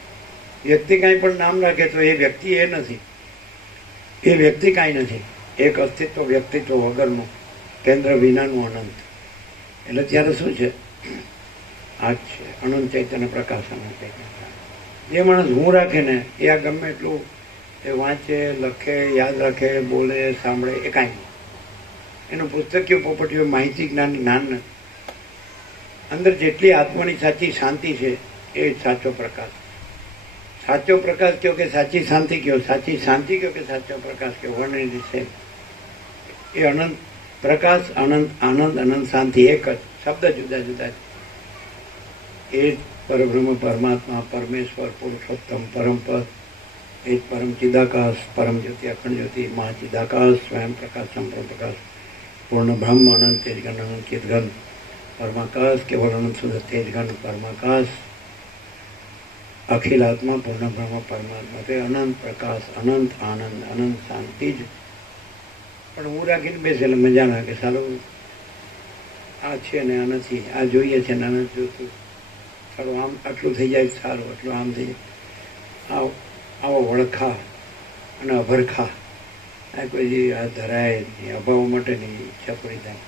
વ્યક્તિ કાંઈ પણ નામ રાખે તો એ વ્યક્તિ એ નથી. એ વ્યક્તિ કાંઈ નથી. એક અસ્તિત્વ વ્યક્તિત્વ વગરનું, કેન્દ્ર વિનાનું અનંત. એટલે ત્યારે શું છે? આ જ છે અનંત ચૈતન્ય પ્રકાશ. અનંત ચૈતન્ય પ્રકાશ. જે માણસ હું રાખે ને એ આ ગમે એટલું એ વાંચે, લખે, યાદ રાખે, બોલે, સાંભળે, એ કાંઈ નહીં. એનું પુસ્તકીય પોપટીઓ માહિતી જ્ઞાન નથી. અંદર જેટલી આત્માની સાચી શાંતિ છે એ જ સાચો પ્રકાશ. સાચો પ્રકાશ કયો કે સાચી શાંતિ કયો, સાચી શાંતિ કયો કે સાચો પ્રકાશ કયો, વર્ણન છે. એ અનંત પ્રકાશ, અનંત આનંદ, અનંત શાંતિ એક જ. શબ્દ જુદા જુદા છે. એ જ પરબ્રહ્મ પરમાત્મા, પરમેશ્વર, પુરુષોત્તમ, પરમપદ, એ જ પરમ ચિદાકાશ, પરમ જ્યોતિ, અખંડ જ્યોતિ, મહાચિદાકાશ, સ્વયં પ્રકાશ, સંપૂર્ણ પ્રકાશ, પૂર્ણ બ્રહ્મ, અનંત તેજઘન, અનંત ચિદઘન, પરમાકાશ, કેવળ અનંત શુદ્ધ તેજઘન, પરમાકાશ, અખિલ આત્મા, પૂર્ણ બ્રહ્મ પરમાત્મા. તે અનંત પ્રકાશ, અનંત આનંદ, અનંત શાંતિ જ. પણ હું રાખીને બેસે એટલે મજા ના કે સારું આ છે ને આ નથી, આ જોઈએ છે ને આ નથી જોતું, સારું આમ આટલું થઈ જાય સારું, આટલું આમ થઈ જાય. આવો વળખા અને અભરખા આ કોઈ આ ધરાય નહીં. અભાવ માટેની ઈચ્છા પૂરી થાય.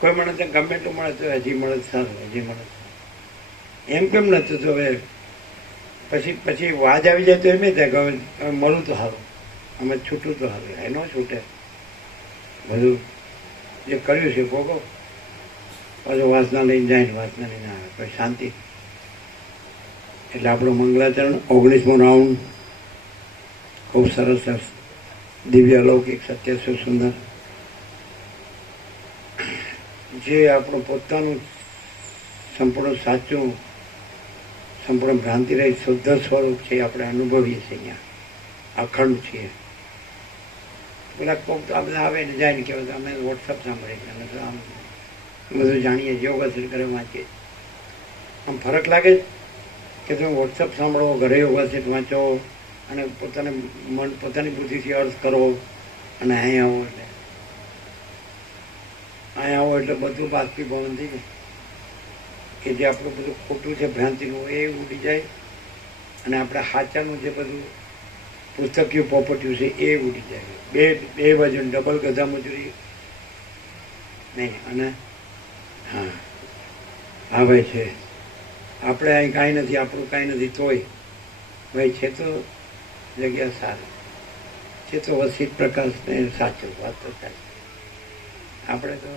કોઈ માણસ ગમે એટલું મળે તો હજી મળે સારું, હજી મળે એમ કેમ નતું. તો હવે પછી વાજ આવી જાય તો એમ થાય કે હવે મળું તો સારું, અમે છૂટું તો સારું. એનો છૂટે બધું જે કર્યું છે ભોગો. પાછું વાસના લઈને જાય ને વાસના લઈને આવે કોઈ શાંતિ. એટલે આપણું મંગલાચરણ 19મો રાઉન્ડ ખૂબ સરસ, દિવ્ય અલૌકિક, સત્ય સુંદર. જે આપણું પોતાનું સંપૂર્ણ સાચું, સંપૂર્ણ ભ્રાંતિ રહી શુદ્ધ સ્વરૂપ છે આપણે અનુભવીએ છીએ. અહીંયા અખંડ છીએ. પેલા કોક તો આ બધા આવે ને જાય ને કહેવાય અમે વોટ્સઅપ સાંભળીએ, અમે તો આમ બધું જાણીએ, યોગાસન કરે વાંચીએ. આમ ફરક લાગે કે તમે વોટ્સઅપ સાંભળો, ઘરે યોગાસન વાંચો અને પોતાની બુદ્ધિથી અર્થ કરો. અને અહીંયા આવો એટલે બધું બાષ્પીભવન થઈ જાય. કે જે આપણું બધું ખોટું છે ભ્રાંતિનું એ ઉડી જાય, અને આપણે સાચાનું જે બધું પુસ્તકીય પોપટીયું છે એ ઉડી જાય. બે બાજુ ડબલ ગધા મજૂરી નહીં. અને હા હા ભાઈ છે આપણે અહીં કાંઈ નથી, આપણું કાંઈ નથી, તોય ભાઈ છે તો જગ્યા સારી છે, તો વસિત પ્રકાશને સાચું વાત તો થાય. આપણે તો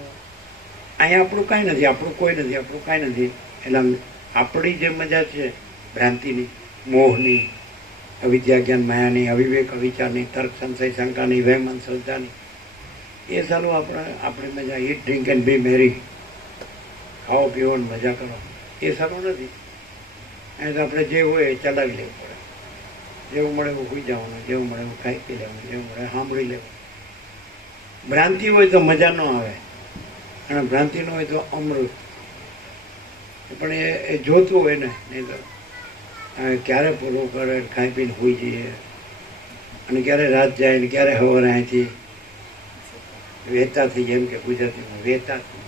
અહીંયા આપણું કાંઈ નથી, આપણું કોઈ નથી, આપણું કાંઈ નથી. એટલે આપણી જે મજા છે ભ્રાંતિની, મોહની, અવિદ્યા જ્ઞાન માયાની, અવિવેક અવિચારની, તર્ક સંશય શંકાની, વહેમન શ્રદ્ધાની, એ સારું આપણી મજા. ઈટ ડ્રિંક એન્ડ બી મેરી, ખાઓ પીવો ને મજા કરો, એ સારું નથી. અહીં તો આપણે જે હોય એ ચલાવી લેવું પડે. જેવું મળે એવું સુઈ જવાનું, જેવું મળે એવું ખાઈ પી લેવાનું, જેવું મળે સાંભળી લેવું. ભ્રાંતિ હોય તો મજા ન આવે, અને ભ્રાંતિ ન હોય તો અમૃત. પણ એ જોતું હોય ને, નહીં તો ક્યારે પૂરું કરે, ખાઈ પીને સુઈ જઈએ, અને ક્યારે રાત જાય ને ક્યારે સવારે અહીંથી વહેતા થઈ, જેમ કે ગુજરાતીમાં વહેતા થઈ.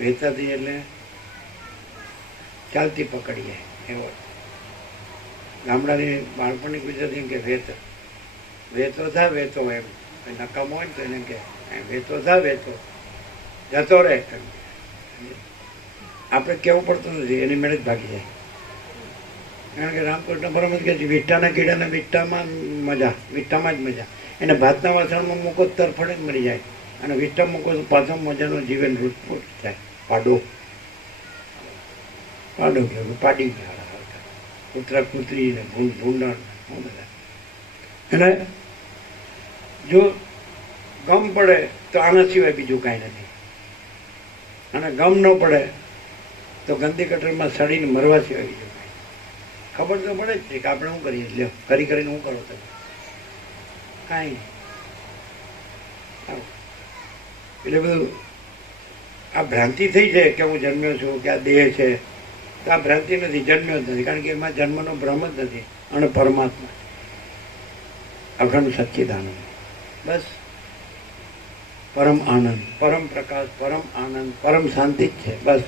વેતાથી એટલે ચાલતી પકડીએ એવો. ગામડાની બાળપણની ગુજરાતી કે વેતો થા વેતો, એમ નકામો હોય ને તો એને કે વેતો થા વેતો, જતો રહે. આપણે કેવું પડતું નથી, એની મેળે જ ભાગી જાય. કારણ કે રામકૃષ્ણ પરમહંસ કહે છે વિઠ્ઠાના કીડાને વિઠ્ઠામાં મજા, વિઠ્ઠામાં જ મજા. એને ભાતના વાસણમાં મૂકો તરફડે જ મરી જાય, અને વિઠ્ઠા મૂકો તો પાછો મજાનો જીવન રૂટફૂટ થાય. પાડો પાડો ગયો, પાડી ગયા, કૂતરા કૂતરી ને ભૂંડણ બધા. અને જો ગમ પડે તો આના સિવાય બીજું કાંઈ નથી, અને ગમ ન પડે તો ગંદી કટરમાં સડીને મરવા સિવાય બીજું કાંઈ. ખબર તો પડે જ છે કે આપણે શું કરીએ, લ્યો કરી કરીને શું કરો તમે, કાંઈ નહીં. એટલે બધું આ ભ્રાંતિ થઈ છે કે હું જન્મ્યો છું, કે આ દેહ છે. તો આ ભ્રાંતિ નથી, જન્મ્યો જ નથી, કારણ કે એમાં જન્મનો ભ્રમ જ નથી. અને પરમાત્મા અખંડ સચ્ચિદાનંદ, બસ પરમ આનંદ, પરમ પ્રકાશ, પરમ આનંદ, પરમ શાંતિ જ છે, બસ.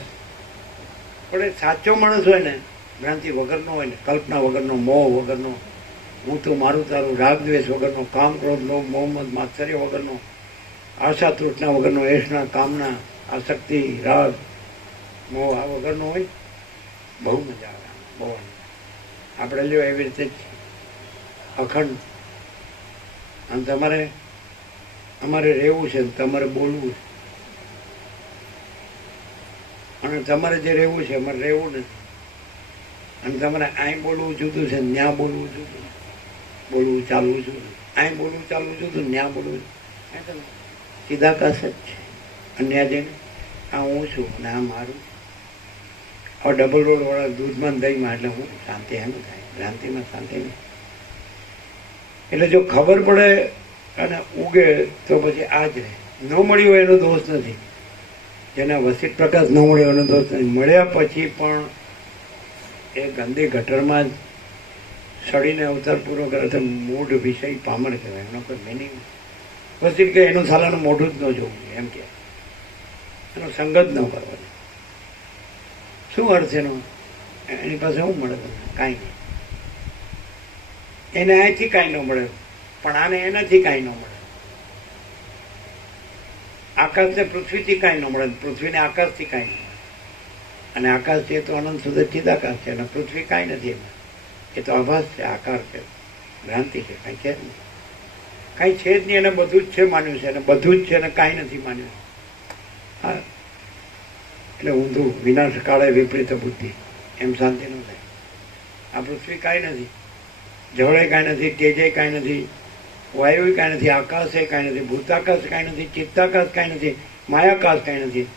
પણ એ સાચો માણસ હોય ને, ભ્રાંતિ વગરનો હોય ને, કલ્પના વગરનો, મોહ વગરનો, હું તો મારું તારું, રાગ દ્વેષ વગરનો, કામ ક્રોધ લોભ મોહમ્મદ માત્સર્ય વગરનો, આશા તૃષ્ણા વગરનો, એશના કામના આસક્તિ રાગ મોહ આ વગરનો હોય, બહુ મજા આવે. બહુ આપણે લ્યો એવી રીતે જ અખંડ. અને તમારે અમારે રહેવું છે, તમારે બોલવું છે, અને તમારે જે રહેવું છે અમારે રહેવું નથી. અને તમારે અહીં બોલવું જુદું છે, ત્યાં બોલવું જુદું, બોલવું ચાલવું જુદું, અહીં બોલવું ચાલવું જુદું, ત્યાં બોલવું સીધા કાસ જ છે. અન્ય જઈને આ હું છું ને આ મારું. હવે ડબલ રોડ વાળા દૂધમાં દહીંમાં, એટલે હું શાંતિ એમ થાય, ભ્રાંતિમાં શાંતિ નહીં. એટલે જો ખબર પડે અને ઉગે તો પછી આ જ રહે. ન મળ્યું હોય એનો દોષ નથી, જેના વસિત પ્રકાશ ન મળ્યો એનો દોષ નથી. મળ્યા પછી પણ એ ગંદી ગટરમાં જ સડીને અવતાર પૂરો કરે તો મૂઢ વિષય પામર કહેવાય, એનો કોઈ મિનિંગ. વસિત કે એનું સાલાનું મોઢું જ ન જોવું એમ કે, એનો સંગત ન કરવાનો. શું અર્થ એનો? એની પાસે શું મળે તમને? કાંઈ નહીં. એને અહીંથી કાંઈ ન મળે, પણ આને એનાથી કાંઈ ન મળે. આકાશને પૃથ્વીથી કાંઈ ન મળે, પૃથ્વીને આકાશથી કાંઈ ન મળે. અને આકાશ છે તો અનંત સુધી ચિદાકાશ છે, અને પૃથ્વી કાંઈ નથી એમાં. એ તો આભાસ છે, આકાર છે, ભ્રાંતિ છે, કાંઈ છે જ નહીં. કાંઈ છે જ નહીં, એને બધું જ છે માન્યું છે, અને બધું જ છે અને કાંઈ નથી માન્યું. હા, એટલે ઊંધું વિનાશ કાળે વિપરીત બુદ્ધિ, એમ શાંતિ ન થાય. આ પૃથ્વી કાંઈ નથી, જળે કાંઈ નથી, તેજે કાંઈ નથી, વાયુ કાંઈ નથી, આકાશે કાંઈ નથી, ભૂતાકાશ કાંઈ નથી, ચિત્તાકાશ કાંઈ નથી, માયાકાશ કાંઈ નથી,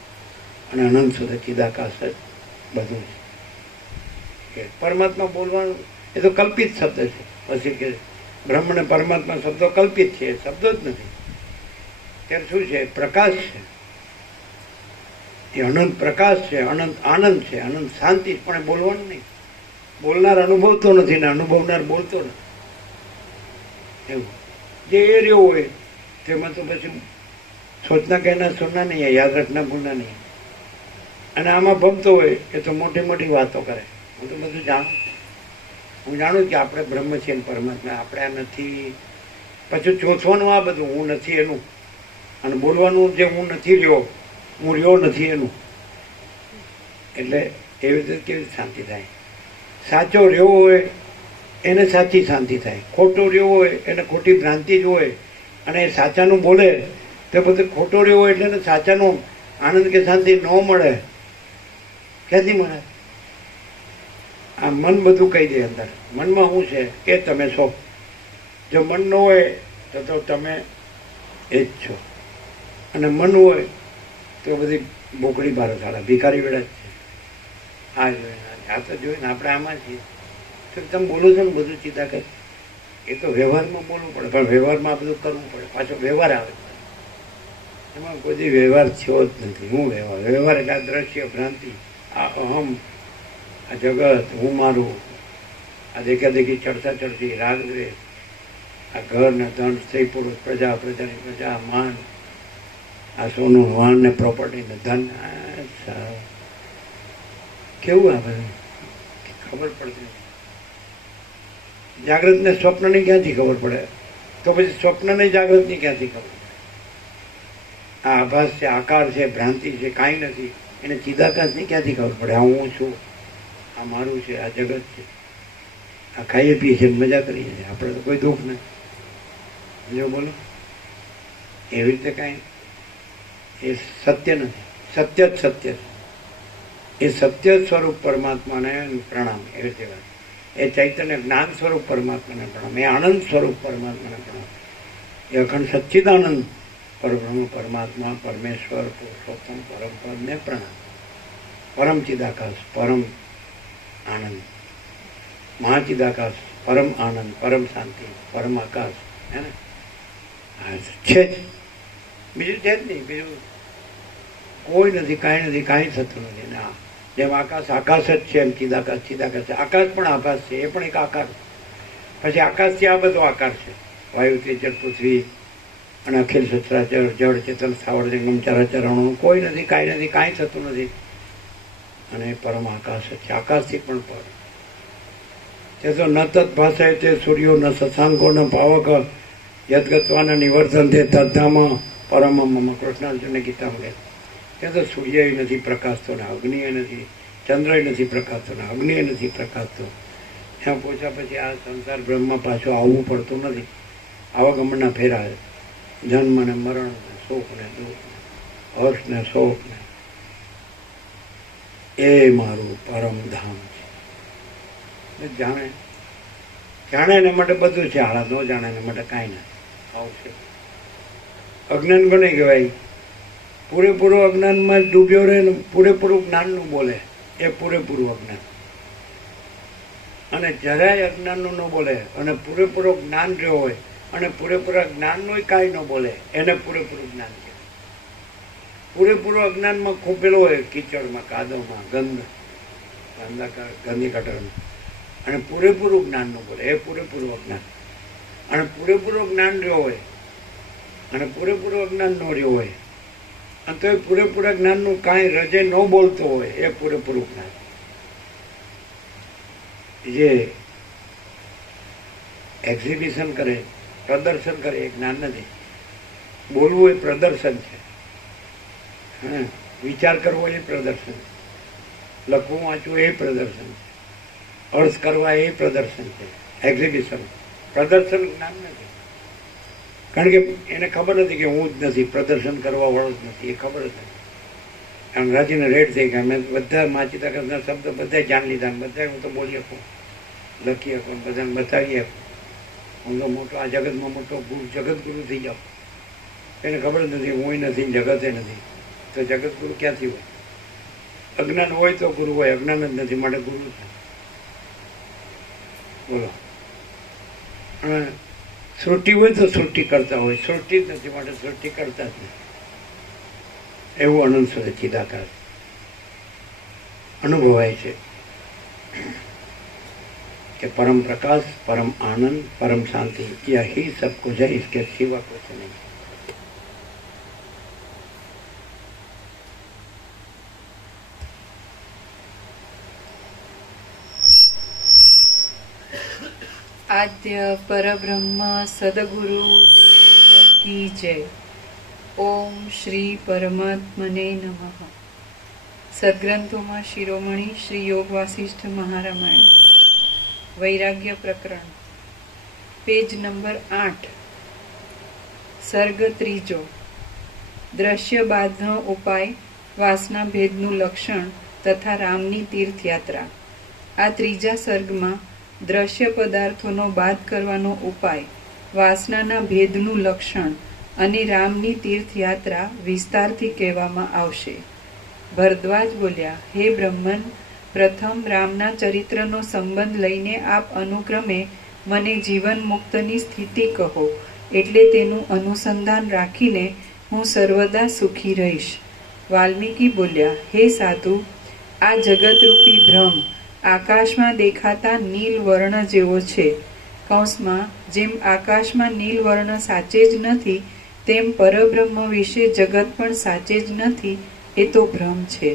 અને અનંત સુધી ચિદાકાશ જ બધું છે. પરમાત્મા બોલવાનું એ તો કલ્પિત શબ્દ છે. પછી કે બ્રહ્મ ને પરમાત્મા શબ્દો કલ્પિત છે, શબ્દો જ નથી. ત્યારે શું છે? પ્રકાશ છે. એ અનંત પ્રકાશ છે, અનંત આનંદ છે, અનંત શાંતિ. પણ એ બોલવાનું નહીં. બોલનાર અનુભવતો નથી ને અનુભવનાર બોલતો નથી. એવું જે એ રહ્યો હોય તેમાં તો પછી સોચના કહેના સુનના નહીં, યાદ રાખના ભૂલના નહીં. અને આમાં ભમતો હોય એ તો મોટી મોટી વાતો કરે. હું તો બધું જાણું. હું જાણું કે આપણે બ્રહ્મ છીએ ને પરમાત્મા, આપણે આ નથી. પછી ચોથવાનું આ બધું હું નથી એનું, અને બોલવાનું જે હું નથી રહ્યો, હું રહ્યો નથી એનું. એટલે એવી રીતે કેવી શાંતિ થાય? સાચો રહ્યો હોય એને સાચી શાંતિ થાય, ખોટો રહ્યો હોય એને ખોટી ભ્રાંતિ જ હોય. અને એ સાચાનું બોલે તો બધું ખોટો રહ્યો હોય એટલે એને સાચાનો આનંદ કે શાંતિ ન મળે. ક્યાંથી મળે? આ મન બધું કહી દે અંદર. મનમાં શું છે એ તમે છો. જો મન ન હોય તો તમે એ જ છો. અને મન હોય તો બધી બોકડી બારો સાડા ભિખારી વેળા જ છે. આ તો જોઈને આપણે આમાં છીએ. તો તમે બોલો છો ને બધું ચિંતા કરે. એ તો વ્યવહારમાં બોલવું પડે, પણ વ્યવહારમાં આ બધું કરવું પડે. પાછો વ્યવહાર આવે, એમાં કોઈ વ્યવહાર થયો જ નથી. હું વ્યવહાર એટલે આ દ્રશ્ય ભ્રાંતિ, આ અહમ, આ જગત, હું મારું, આ દેખાદેખી, ચડતા ચડતી, રાગ દ્વેષ, આ ઘર ને ધન, સ્ત્રી પુરુષ, પ્રજા, પ્રજાની પ્રજા, માન, આ સોનું વાહન ને પ્રોપર્ટી ને ધન, કેવું આ બધું ખબર પડતી નથી. જાગ્રત ને સ્વપ્નની ક્યાંથી ખબર પડે? તો પછી સ્વપ્નને જાગ્રતની ક્યાંથી ખબર પડે? આ આભાસ છે, આકાર છે, ભ્રાંતિ છે, કાંઈ નથી. એને ચિદાકાશની ક્યાંથી ખબર પડે? આ હું છું, આ મારું છે, આ જગત છે, આ ખાઈએ પીએ છીએ, મજા કરીએ છીએ, આપણે તો કોઈ દુઃખ નથી. જો બોલો, એવી રીતે કાંઈ એ સત્ય નથી. સત્ય જ સત્ય છે. એ સત્ય સ્વરૂપ પરમાત્માને પ્રણામ. એવી રીતે વાત. એ ચૈતન્ય જ્ઞાન સ્વરૂપ પરમાત્માને પ્રણામ. એ આનંદ સ્વરૂપ પરમાત્માને પ્રણામ. એ અખંડ સચ્ચિદાનંદ પરબ્રહ્મ પરમાત્મા પરમેશ્વર પુરુષોત્તમ પરમ પદને પ્રણામ. પરમ ચિદાકાશ, પરમ આનંદ, મહાચિદાકાશ, પરમ આનંદ, પરમ શાંતિ, પરમ આકાશ. હે ને? હા છે જ, બીજું છે જ નહીં. બીજું કોઈ નથી, કાંઈ નથી, કાંઈ થતું નથી. ના, જેમ આકાશ આકાશ જ છે એમ ચિદાકાશ ચિદાકાશ છે. આકાશ પણ આભાસ છે, એ પણ એક આકાર. પછી આકાશથી આ બધો આકાર છે. વાયુ, તેજ, પૃથ્વી અને અખિલ સચરાચર, જળ, ચેતન, સ્થાવર, જંગમ, ચરાચર, અણુ કોઈ નથી, કાંઈ નથી, કાંઈ થતું નથી. અને પરમ આકાશ જ છે. આકાશથી પણ પર તે તો ન તત્ ભાષાય તે સૂર્યો ન શશાંકો ન પાવક યદગત્વાન નિવર્તન તે તદ્ધામ પરમ મમ. કૃષ્ણાર્જુનને ગીતામાં કહે ત્યાં તો સૂર્ય નથી પ્રકાશતો ને અગ્નિ નથી, ચંદ્ર નથી પ્રકાશતો ને અગ્નિ નથી પ્રકાશતો. ત્યાં પહોંચ્યા પછી આ સંસાર બ્રહ્મમાં પાછું આવવું પડતું નથી. આવાગમનના ફેરા, જન્મ ને મરણ ને સુખ ને દુઃખ ને હર્ષ ને શોક ને, એ મારું પરમ ધામ છે. જાણે જાણે એના માટે બધું છે, હાલા ન જાણે એના માટે કાંઈ નથી. આવું છે. અજ્ઞાન કોને કહેવાય? પૂરેપૂરું અજ્ઞાનમાં જ ડૂબ્યો રહે ને પૂરેપૂરું જ્ઞાનનું બોલે, એ પૂરેપૂરું અજ્ઞાન. અને જરાય અજ્ઞાનનું ન બોલે અને પૂરેપૂરું જ્ઞાન રહ્યો હોય અને પૂરેપૂરા જ્ઞાનનું કાંઈ ન બોલે, એને પૂરેપૂરું જ્ઞાન કહેવાય. પૂરેપૂરું અજ્ઞાનમાં ખોપેલો હોય, કીચડમાં, કાદવમાં, ગંદી કટરમાં, અને પૂરેપૂરું જ્ઞાનનું બોલે, એ પૂરેપૂરું અજ્ઞાન. અને પૂરેપૂરું જ્ઞાન રહ્યો હોય અને પૂરેપૂરું અજ્ઞાન ન રહ્યો હોય અને તો એ પૂરેપૂરા જ્ઞાનનું કાંઈ રજે ન બોલતો હોય, એ પૂરેપૂરું જ્ઞાન. જે એક્ઝિબિશન કરે, પ્રદર્શન કરે, એ જ્ઞાન નથી. બોલવું એ પ્રદર્શન છે. હા, વિચાર કરવો એ પ્રદર્શન છે. લખવું વાંચવું એ પ્રદર્શન છે. અર્થ કરવા એ પ્રદર્શન છે. એક્ઝિબિશન, પ્રદર્શન જ્ઞાન નથી. કારણ કે એને ખબર નથી કે હું જ નથી, પ્રદર્શન કરવા વાળો જ નથી, એ ખબર જ નથી. અંગ્રેજીને રેડ થઈ ગયા. મેં બધા માચિતાકાશના શબ્દ બધા જાણી લીધા. બધા હું તો બોલી શકું, લખી શકું, બધાને બતાવી શકું. હું તો મોટો આ જગતમાં મોટો જગતગુરુ થઈ જાઉં. એને ખબર જ નથી હું નથી, જગતે નથી. તો જગતગુરુ ક્યાંથી હોય? અજ્ઞાન હોય તો ગુરુ હોય, અજ્ઞાન જ નથી માટે ગુરુ છે. બોલો. અને સૃષ્ટિ હોય તો સૃષ્ટિ કરતા હોય, સૃષ્ટિ જ નથી માટે સૃષ્ટિ કરતા જ નથી. એવું અનંત સચ્ચિદાકાશ અનુભવાય છે कि परम प्रकाश, परम आनंद, परम शांति, यही सब कुछ है, इसके सिवा कुछ नहीं. आद्य परब्रह्म सदगुरु देव की जय. ओम श्री परमात्मने नमः. સદગ્રંથોમાં શિરોમણી શ્રી યોગ વાસિષ્ઠ મહારામાયણ, વૈરાગ્ય પ્રકરણ, પેજ નંબર 8, સર્ગ 3. દ્રશ્ય બાદનો ઉપાય, વાસના ભેદનું લક્ષણ તથા રામની તીર્થયાત્રા. આ ત્રીજા સર્ગમાં દ્રશ્ય પદાર્થોનો બાદ કરવાનો ઉપાય, વાસનાના ભેદનું લક્ષણ અને રામની તીર્થયાત્રા વિસ્તારથી કહેવામાં આવશે. ભરદ્વાજ બોલ્યા, હે બ્રહ્મન, પ્રથમ રામના ચરિત્રનો સંબંધ લઈને આપ અનુક્રમે મને જીવન મુક્તની સ્થિતિ કહો, એટલે તેનું અનુસંધાન રાખીને હું સર્વદા સુખી રહીશ. વાલ્મીકી બોલ્યા, હે સાધુ, આ જગતરૂપી ભ્રમ આકાશમાં દેખાતા નીલ વર્ણ જેવો છે. કૌંસમાં જેમ આકાશમાં નીલ વર્ણ સાચે જ નથી, તેમ પરબ્રહ્મ વિશે જગત પણ સાચે જ નથી, એ તો ભ્રમ છે.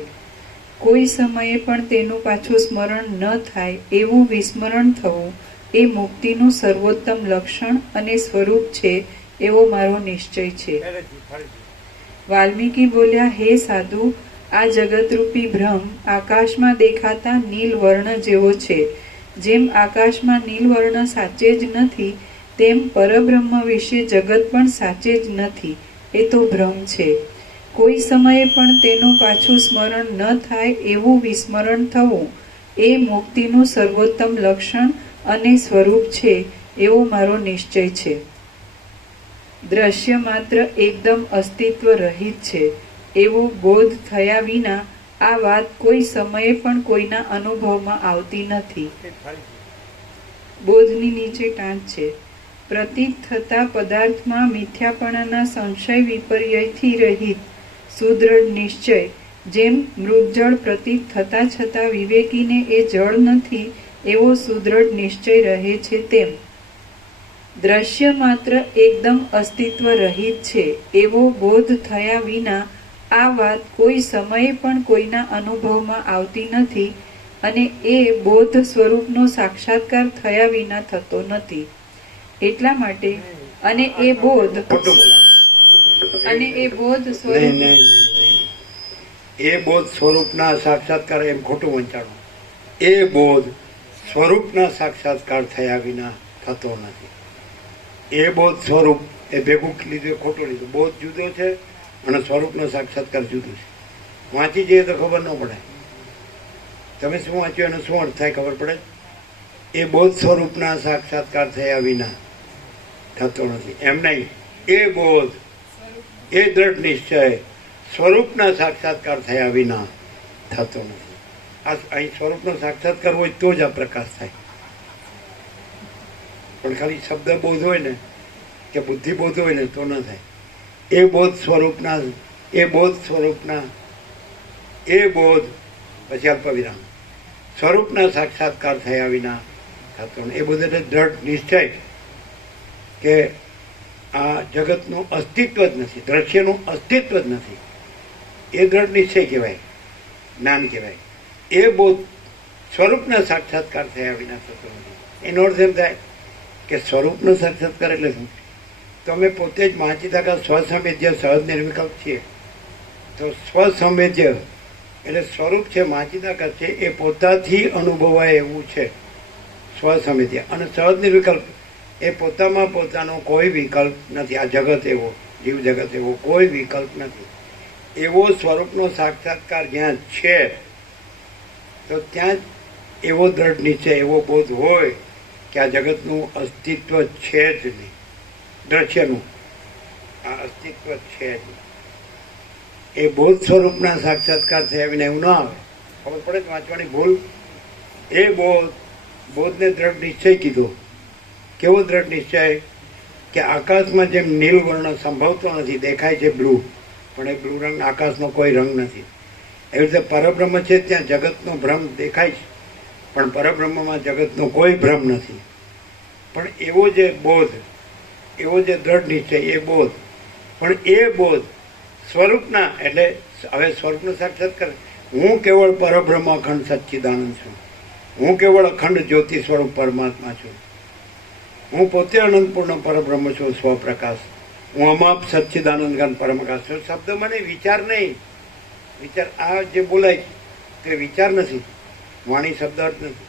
કોઈ સમયે પણ તેનું પાછું સ્મરણ ન થાય એવું વિસ્મરણ થવું એ મુક્તિનું સર્વોત્તમ લક્ષણ અને સ્વરૂપ છે એવો મારો નિશ્ચય છે. વાલ્મીકી બોલ્યા, હે સાધુ, આ જગતરૂપી ભ્રમ આકાશમાં દેખાતા નીલ વર્ણ જેવો છે. જેમ આકાશમાં નીલ વર્ણ સાચે જ નથી, તેમ પરબ્રહ્મ વિશે જગત પણ સાચે જ નથી. એ તો ભ્રમ છે. કોઈ સમયે પણ તેનું પાછું સ્મરણ ન થાય એવું વિસ્મરણ થવું એ મુક્તિનું સર્વોત્તમ લક્ષણ અને સ્વરૂપ છે એવો મારો નિશ્ચય છે. દ્રશ્ય માત્ર એકદમ અસ્તિત્વ રહિત છે એવો બોધ થયા વિના આ વાત કોઈ સમયે પણ કોઈના અનુભવમાં આવતી નથી. બોધની નીચે ટાંચ છે. પ્રતીત થતા પદાર્થમાં મિથ્યાપણાના સંશય વિપર્યયથી રહિત સુદૃઢ નિશ્ચય જેમ મૃગજળ પ્રતીત થતા છતાં વિવેકીને એ જળ નથી એવો સુદૃઢ નિશ્ચય રહે છે, તેમ દ્રશ્ય માત્ર એકદમ અસ્તિત્વ રહિત છે એવો બોધ થયા વિના આ વાત કોઈ સમયે પણ કોઈના અનુભવમાં આવતી નથી અને એ બોધ સ્વરૂપનો સાક્ષાત્કાર થયા વિના થતો નથી. એટલા માટે અને એ બોધ સ્વરૂપ એ બોધ સ્વરૂપના સાક્ષાત્કાર એમ ખોટું વંચાણું. એ બોધ સ્વરૂપના સાક્ષાત્કાર થયા વિના થતો નથી. એ બોધ સ્વરૂપ એ ભેગું લીધું, ખોટું લીધું. બોધ જુદો છે અને સ્વરૂપનો સાક્ષાત્કાર જુદું છે. વાંચી જઈએ તો ખબર ન પડે. તમે શું વાંચ્યું અને શું અર્થ થાય ખબર પડે. એ બોધ સ્વરૂપના સાક્ષાત્કાર થયા વિના થતો નથી. એમ નહીં, એ બોધ એ દ્રઢ નિશ્ચય સ્વરૂપના સાક્ષાત્કાર થયા વિના થતો નથી. આ અહીં સ્વરૂપનો સાક્ષાત્કાર હોય તો જ આ પ્રકાશ થાય. પણ ખાલી શબ્દ બોધ હોય ને કે બુદ્ધિ બોધ હોય ને તો ન થાય. એ બોધ સ્વરૂપના એ બોધ પછી અલ્પવિરામ સ્વરૂપના સાક્ષાત્કાર થયા વિના થતો નથી. એ બોધ એટલે દ્રઢ નિશ્ચય કે આ જગતનું અસ્તિત્વ જ નથી, દ્રશ્યનું અસ્તિત્વ જ નથી. એ દ્રઢ નિશ્ચય કહેવાય, જ્ઞાન કહેવાય. એ બોધ સ્વરૂપના સાક્ષાત્કાર થયા વિના થતો નથી. એનો અર્થ એમ થાય કે સ્વરૂપનો સાક્ષાત્કાર એટલે શું? તમે પોતે જ વાંચી taka સ્વસંવેદ્ય સહજ નિર્વિકલ્પ છીએ. તો સ્વસંવેદ્ય એટલે સ્વરૂપ છે, વાંચી taka છે, એ પોતાથી અનુભવાય એવું છે સ્વસંવેદ્ય. અને સહજ નિર્વિકલ્પ એ પોતામાં પોતાનો કોઈ વિકલ્પ નથી. આ જગત એવો, જીવ જગત એવો કોઈ વિકલ્પ નથી. એવો સ્વરૂપનો સાક્ષાત્કાર જ્યાં છે તો ત્યાં જ એવો દ્રઢ નિશ્ચય, એવો બોધ હોય કે આ જગતનું અસ્તિત્વ છે જ નહીં. દ્રશ્યનું આ અસ્તિત્વ છે જ નહીં. એ બોધ સ્વરૂપના સાક્ષાત્કાર થયા વિના એવું ના આવે. ખબર પડે વાંચવાની ભૂલ. એ બોધને દ્રઢ નિશ્ચય કીધો. કેવો દ્રઢ નિશ્ચય કે આકાશમાં જેમ નીલ વર્ણ સંભવતો નથી, દેખાય છે બ્લુ, પણ એ બ્લુ રંગ આકાશનો કોઈ રંગ નથી. એવી રીતે પરબ્રહ્મ છે, ત્યાં જગતનો ભ્રમ દેખાય છે, પણ પરબ્રહ્મમાં જગતનો કોઈ ભ્રમ નથી. પણ એવો જે બોધ, એવો જે દ્રઢ નિશ્ચય, એ બોધ, પણ એ બોધ સ્વરૂપના એટલે હવે સ્વરૂપનો સાક્ષાત્કાર. હું કેવળ પરબ્રહ્મ અખંડ સચ્ચિદાનંદ છું. હું કેવળ અખંડ જ્યોતિ સ્વરૂપ પરમાત્મા છું. હું પોતે અનંતપૂર્ણ પરબ્રહ્મ છું, સ્વપ્રકાશ. હું અમાપ સચ્ચિદાનંદ ઘન પરમપ્રકાશ છું. શબ્દ મને વિચાર નહીં. વિચાર આ જે બોલાય તે વિચાર નથી. વાણી શબ્દ અર્થ નથી.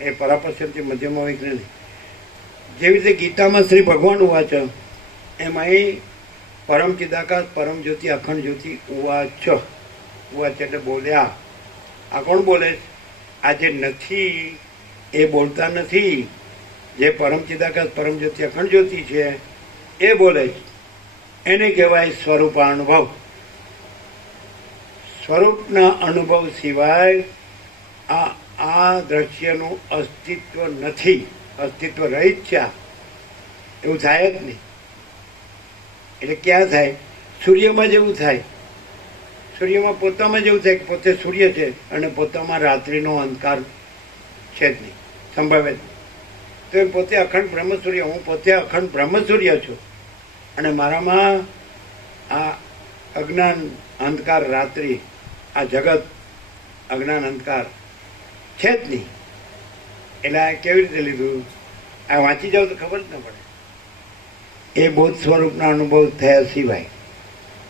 એ પરાપશ્યમથી મધ્યમાં વિઘ્ન નથી. જેવી રીતે ગીતામાં શ્રી ભગવાન ઉવાચ, એમાં અહીં પરમ ચિદાકાશ પરમ જ્યોતિ અખંડ જ્યોતિ ઉવાચ. ઉવાચ એટલે બોલ્યા. આ કોણ બોલે? આ જે નથી એ બોલતા નથી. જે પરમ ચિદાકાશ પરમ જ્યોતિ અખંડ જ્યોતિ છે એ બોલે છે. એને કહેવાય સ્વરૂપાનુભવ. સ્વરૂપના અનુભવ સિવાય આ દ્રશ્યનું અસ્તિત્વ નથી. અસ્તિત્વ રહિત છે. એવું થાય જ નહીં. એટલે ક્યાં થાય? સૂર્યમાં જેવું થાય. સૂર્યમાં પોતામાં જેવું થાય કે પોતે સૂર્ય છે અને પોતામાં રાત્રિનો અંધકાર છે જ નહીં, સંભવે જ નહીં. તો એ પોતે અખંડ બ્રહ્મસૂર્ય, હું પોતે અખંડ બ્રહ્મસૂર્ય છું અને મારામાં આ અજ્ઞાન અંધકાર રાત્રિ, આ જગત અજ્ઞાન અંધકાર છે જ નહીં. એટલે આ કેવી રીતે લીધું? આ વાંચી જાવ તો ખબર જ ન પડે. એ બોધ સ્વરૂપના અનુભવ થયા સિવાય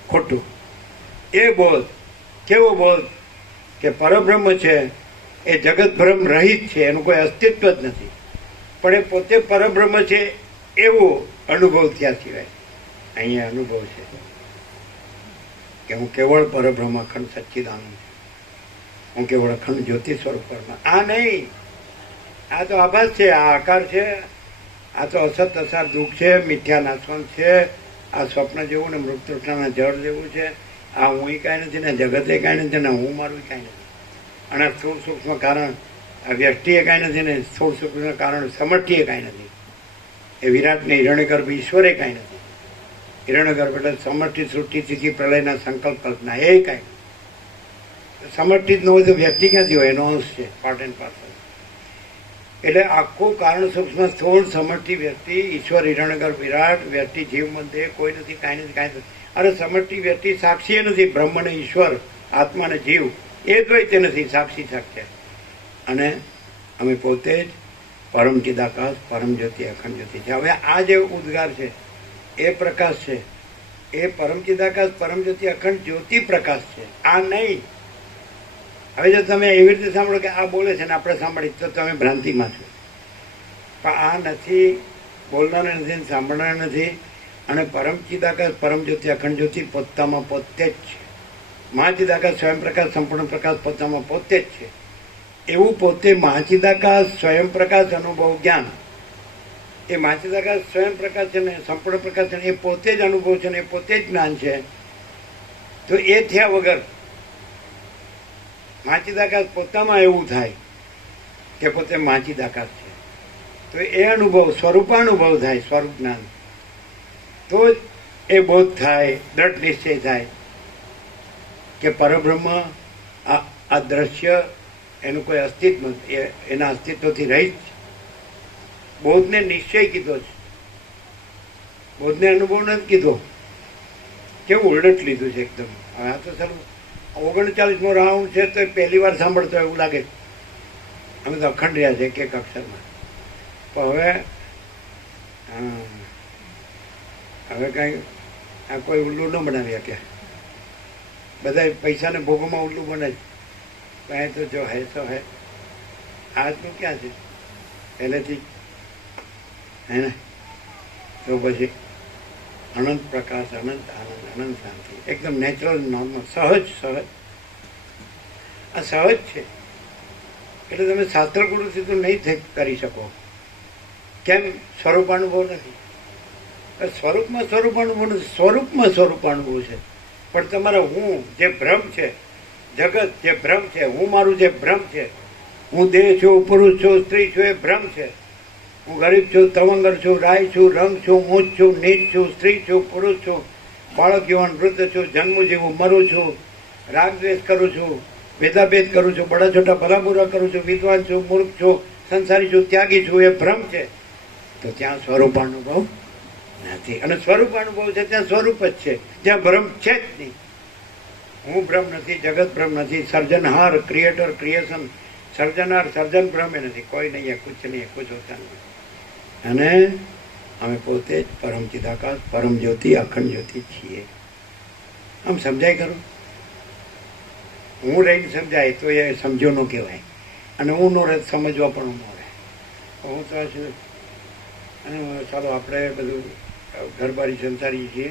ખોટું. એ બોધ કેવો બોધ કે પરબ્રહ્મ છે એ જગત ભ્રમ રહિત છે, એનું કોઈ અસ્તિત્વ જ નથી, પણ એ પોતે પરબ્રહ્મ છે એવો અનુભવ થયા સિવાય અહીંયા અનુભવ છે કે હું કેવળ પરબ્રહ્મ અખંડ સચ્ચિદાનંદ છું, હું કેવળ અખંડ જ્યોતિ સ્વરૂપ પરમા. આ નહીં, આ તો આભાસ છે, આ આકાર છે, આ તો અસત અસાર દુઃખ છે, મિથ્યા નાશવંત છે, આ સ્વપ્ન જેવું ને મૃત તૃષ્ણાના જળ જેવું છે. આ હું કાંઈ નથી ને જગતે કાંઈ નથી ને હું મારું કાંઈ નથી. અને સ્થૂળ સૂક્ષ્મ કારણ આ વ્યષ્ટિએ કાંઈ નથી ને સ્થૂળ સૂક્ષ્મ કારણ સમષ્ટિએ કાંઈ નથી. એ વિરાટ ને હિરણ્યગર્ભ ઈશ્વરે કાંઈ નથી. હિરણ્યગર્ભ એટલે સમષ્ટિ સૃષ્ટિ સ્થિતિ પ્રલયના સંકલ્પ કલ્પના એ કાંઈ સમષ્ટિ જ ન હોય તો વ્યક્તિ ક્યાંથી હોય? એનો અંશ છે, પાર્ટ એન્ડ પાર્સલ. એટલે આખું કારણ સૂક્ષ્મ સ્થૂળ સમષ્ટિ વ્યક્તિ ઈશ્વર હિરણ્યગર્ભ વિરાટ વ્યક્તિ જીવ મધ્ય કોઈ નથી, કાંઈ નથી, કાંઈ નથી. અરે સમષ્ટિ વ્યક્તિ સાક્ષી નથી, બ્રહ્મ ને ઈશ્વર આત્મા ને જીવ એ દ્વૈત નથી, સાક્ષી સાક્ષી. અને અમે પોતે જ પરમ ચિદાકાશ પરમ જ્યોતિ અખંડ જ્યોતિ છે. હવે આ જે ઉદ્ગાર છે એ પ્રકાશ છે, એ પરમ ચિદાકાશ પરમ જ્યોતિ અખંડ જ્યોતિ પ્રકાશ છે, આ નહીં. હવે જો તમે એવી રીતે સાંભળો કે આ બોલે છે ને આપણે સાંભળી તો તમે ભ્રાંતિમાં છો, પણ આ નથી, બોલનાર નથી, સાંભળનાર નથી. અને પરમ ચિદાકાશ પરમ જ્યોતિ અખંડ જ્યોતિ પોતામાં પોતે જ છે. મહાચિદાકાશ સ્વયં પ્રકાશ સંપૂર્ણ પ્રકાશ પોતામાં પોતે જ છે. એવું પોતે મહાચિદાકાશ સ્વયં પ્રકાશ અનુભવ જ્ઞાન, એ મહાચિદાકાશ સ્વયં પ્રકાશ છે ને સંપૂર્ણ પ્રકાશ છે ને એ પોતે જ અનુભવ છે ને એ પોતે જ જ્ઞાન છે. તો એ થયા વગર મહાચિદાકાશ પોતામાં એવું થાય કે પોતે મહાચિદાકાશ છે, તો એ અનુભવ સ્વરૂપાનુભવ થાય, સ્વરૂપ જ્ઞાન. તો જ એ બોધ થાય, દ્રઢ નિશ્ચય થાય કે પરબ્રહ્મ આ દ્રશ્ય એનું કોઈ અસ્તિત્વ નથી, એના અસ્તિત્વથી રહિત છે. બોધને નિશ્ચય કીધો છે, બોધને અનુભવ નથી કીધો. કેવું ઉલટ લીધું છે એકદમ. હવે આ તો સારું 39મો રાઉન્ડ છે તો પહેલી વાર સાંભળતો એવું લાગે. અમે તો અખંડ રહ્યા છે એક એક અક્ષરમાં. પણ હવે કાંઈ આ કોઈ ઉલ્લુ ન બનાવી શકે. બધા પૈસાને ભોગોમાં ઉલ્લુ બને જ. કાંઈ તો જો હે તો હે. આજનું ક્યાં છે પહેલેથી હે ને? તો પછી અનંત પ્રકાશ, અનંત આનંદ, અનંત શાંતિ, એકદમ નેચરલ, નોર્મલ, સહજ. આ સહજ છે. એટલે તમે શાસ્ત્ર ગુરુથી તો નહીં કરી શકો. કેમ? સ્વરૂપાનુભવ નથી. સ્વરૂપમાં સ્વરૂપાનુભવ નથી, સ્વરૂપમાં સ્વરૂપાનુભવ છે. પણ તમારા હું જે ભ્રમ છે, જગત જે ભ્રમ છે, હું મારું જે ભ્રમ છે, હું દેહ છું, પુરુષ છું, સ્ત્રી છું, એ ભ્રમ છે. હું ગરીબ છું, તવંગર છું, રાય છું, રંગ છું, ઊંચ છું, નીચ છું, સ્ત્રી છું, પુરુષ છું, બાળક યુવાન વૃદ્ધ છું, જન્મ જેવું મરું છું, રાગ દ્વેષ કરું છું, ભેદાભેદ કરું છું, બડા છોટા ભલા બુરા કરું છું, વિદ્વાન છું, મૂર્ખ છું, સંસારી છું, ત્યાગી છું, એ ભ્રમ છે. તો ત્યાં સ્વરૂપાનુભવ નથી. અને સ્વરૂપાનુભવ છે ત્યાં સ્વરૂપ જ છે, જ્યાં ભ્રમ છે જ નહીં. હું ભ્રમ નથી, જગત ભ્રમ નથી, સર્જનહાર ક્રિએટર ક્રિએશન, સર્જનાર સર્જન ભ્રમ એ નથી. કોઈ નહીં, કુછ નહીં, કુછ હોતા નહીં. અને અમે પોતે જ પરમ ચિદાકાશ પરમ જ્યોતિ અખંડ જ્યોતિ છીએ. આમ સમજાય ખરું? હું રહીને સમજાય તો એ સમજો ન કહેવાય, અને હું નો રહે સમજવા પણ ન રહે. હું તો છું. અને ચાલો આપણે બધું ઘરબારી સંસારી છીએ.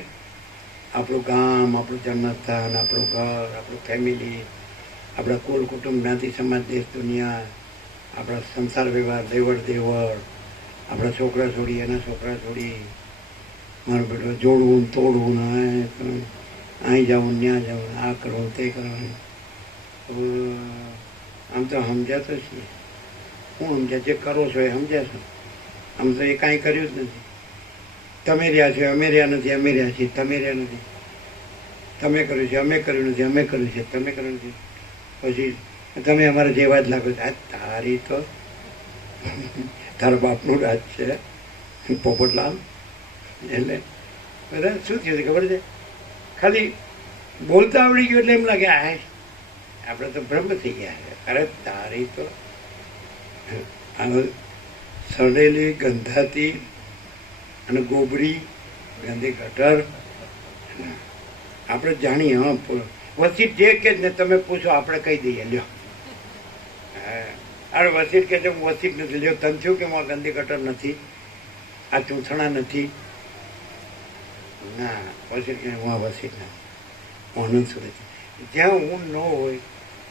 આપણું ગામ, આપણું જન્મસ્થાન, આપણું ઘર, આપણું ફેમિલી, આપણા કુલ કુટુંબ, જ્ઞાતિ સમાજ, દેશ દુનિયા, આપણા સંસાર વ્યવહાર, દેવળ દેવળ, આપણા છોકરા છોડી, એના છોકરા છોડી, મારું બેટું જોડવું તોડવું, અહીં જવું, ત્યાં જવું, આ કરવું, તે કરવું. આમ તો સમજ્યા તો છીએ. હું સમજ્યા? જે કરો છો એ સમજ્યા છો. આમ તો એ કાંઈ કર્યું જ નથી. તમે રહ્યા છો, અમે રહ્યા નથી, અમે રહ્યા છીએ, તમે રહ્યા નથી. તમે કર્યું છે, અમે કર્યું નથી, અમે કર્યું છે, તમે કર્યું નથી. પછી તમે અમારા જેવા જ લાગો છો. આ તારી તો તારા બાપનું રાજ છે પોપટલાલ. એટલે બધા શું થયું ખબર છે? ખાલી બોલતા આવડી ગયું એટલે એમ લાગે આપણે તો બ્રહ્મ થઈ ગયા છે. અરે તારી તો સડેલી ગંધાતી અને ગોબરી ગાંધી ગટર આપણે જાણીએ. હા, વસીટ જે કે ને તમે પૂછો આપણે કહી દઈએ. લ્યો, અરે વસીટ કે છે હું વસીટ નથી. લ્યો, તને થયું કે હું આ ગાંધી ગટર નથી, આ ચૂંથણા નથી. ના, વસીટ કે હું આ વસીટ નથી, હું અનંત સુરત. જ્યાં હું ન હોય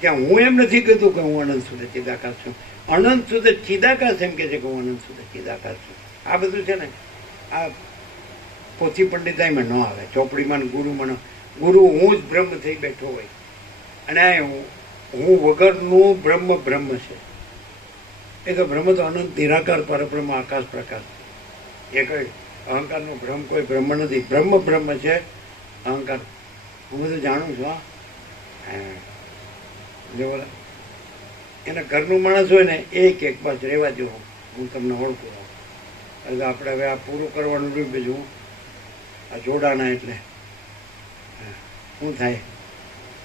ત્યાં હું એમ નથી કહેતું કે હું અનંત સુરત ચિદાકાશ છું. અનંત સુરત ચિદાકાશ એમ કે છે કે હું અનંત સુરત ચિદાકાશ છું. આ બધું છે ને, આ પોથી પંડિતાઈમાં ન આવે, ચોપડીમાં ને ગુરુમાં. ગુરુ હું જ બ્રહ્મ થઈ બેઠો હોય અને હું વગરનું બ્રહ્મ બ્રહ્મ છે. એ તો બ્રહ્મ તો અનંત નિરાકાર પરબ્રહ્મ આકાશ પ્રકાશ. એ કઈ અહંકારનો ભ્રમ કોઈ બ્રહ્મ નથી. બ્રહ્મ બ્રહ્મ છે, અહંકાર હું બધું જાણું છું. હા, જો એના ઘરનું માણસ હોય ને એક પાસ રહેવા જો, હું તમને ઓળખું. એટલે આપણે હવે આ પૂરું કરવાનું રહ્યું. બીજું આ જોડાણા એટલે શું થાય?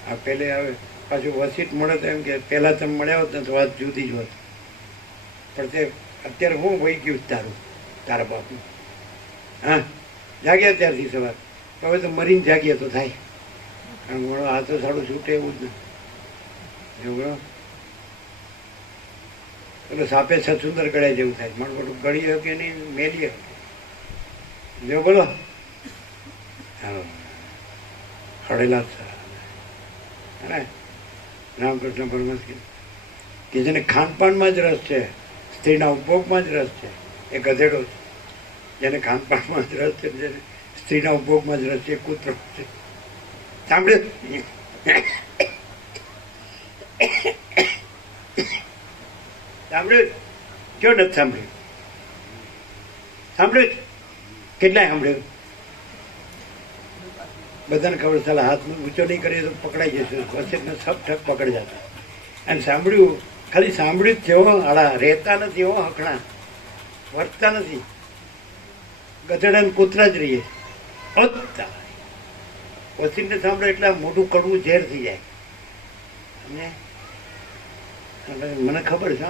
આ પહેલે હવે પાછું વસીટ મળે તો એમ કે પહેલાં તમે મળ્યા હોત ને તો વાત જુદી જ હોત. પણ તે અત્યારે હું વહી ગયું તારું, તારા બાપનું. હા, જાગ્યા ત્યારથી સવાર. હવે તો મરીને જાગીએ તો થાય. કારણ કે આ તો સારું છૂટે એવું જ ને. એવું એટલે સાપે સચુંદર ગળાય જેવું થાય. મારું બધું ગળી કે નહીં, મેલી જો બોલો. હાલો, હળેલા અરે રામકૃષ્ણ પરમહંસ કે જેને ખાનપાનમાં જ રસ છે, સ્ત્રીના ઉપભોગમાં જ રસ છે, એ ગધેડો છે. જેને ખાનપાનમાં જ રસ છે, જેને સ્ત્રીના ઉપભોગમાં જ રસ છે, એ કૂતરો છે. સાંભળ્યું? સાંભળ્યું? કયો નથી સાંભળ્યું? સાંભળ્યું? કેટલાય સાંભળ્યું? બધાને ખબર, ચાલે હાથ ઊંચો નહીં કરીએ તો પકડાઈ જશે. વસેટને સબ ઠક પકડી જતા. અને સાંભળ્યું, ખાલી સાંભળ્યું જ છે. આળા રહેતા નથી, હો હકણા વર્તતા નથી. ગધેડા કૂતરા જ રહીએ. વસીટને સાંભળે એટલે મોટું કડવું ઝેર થઈ જાય. અને મને ખબર છે,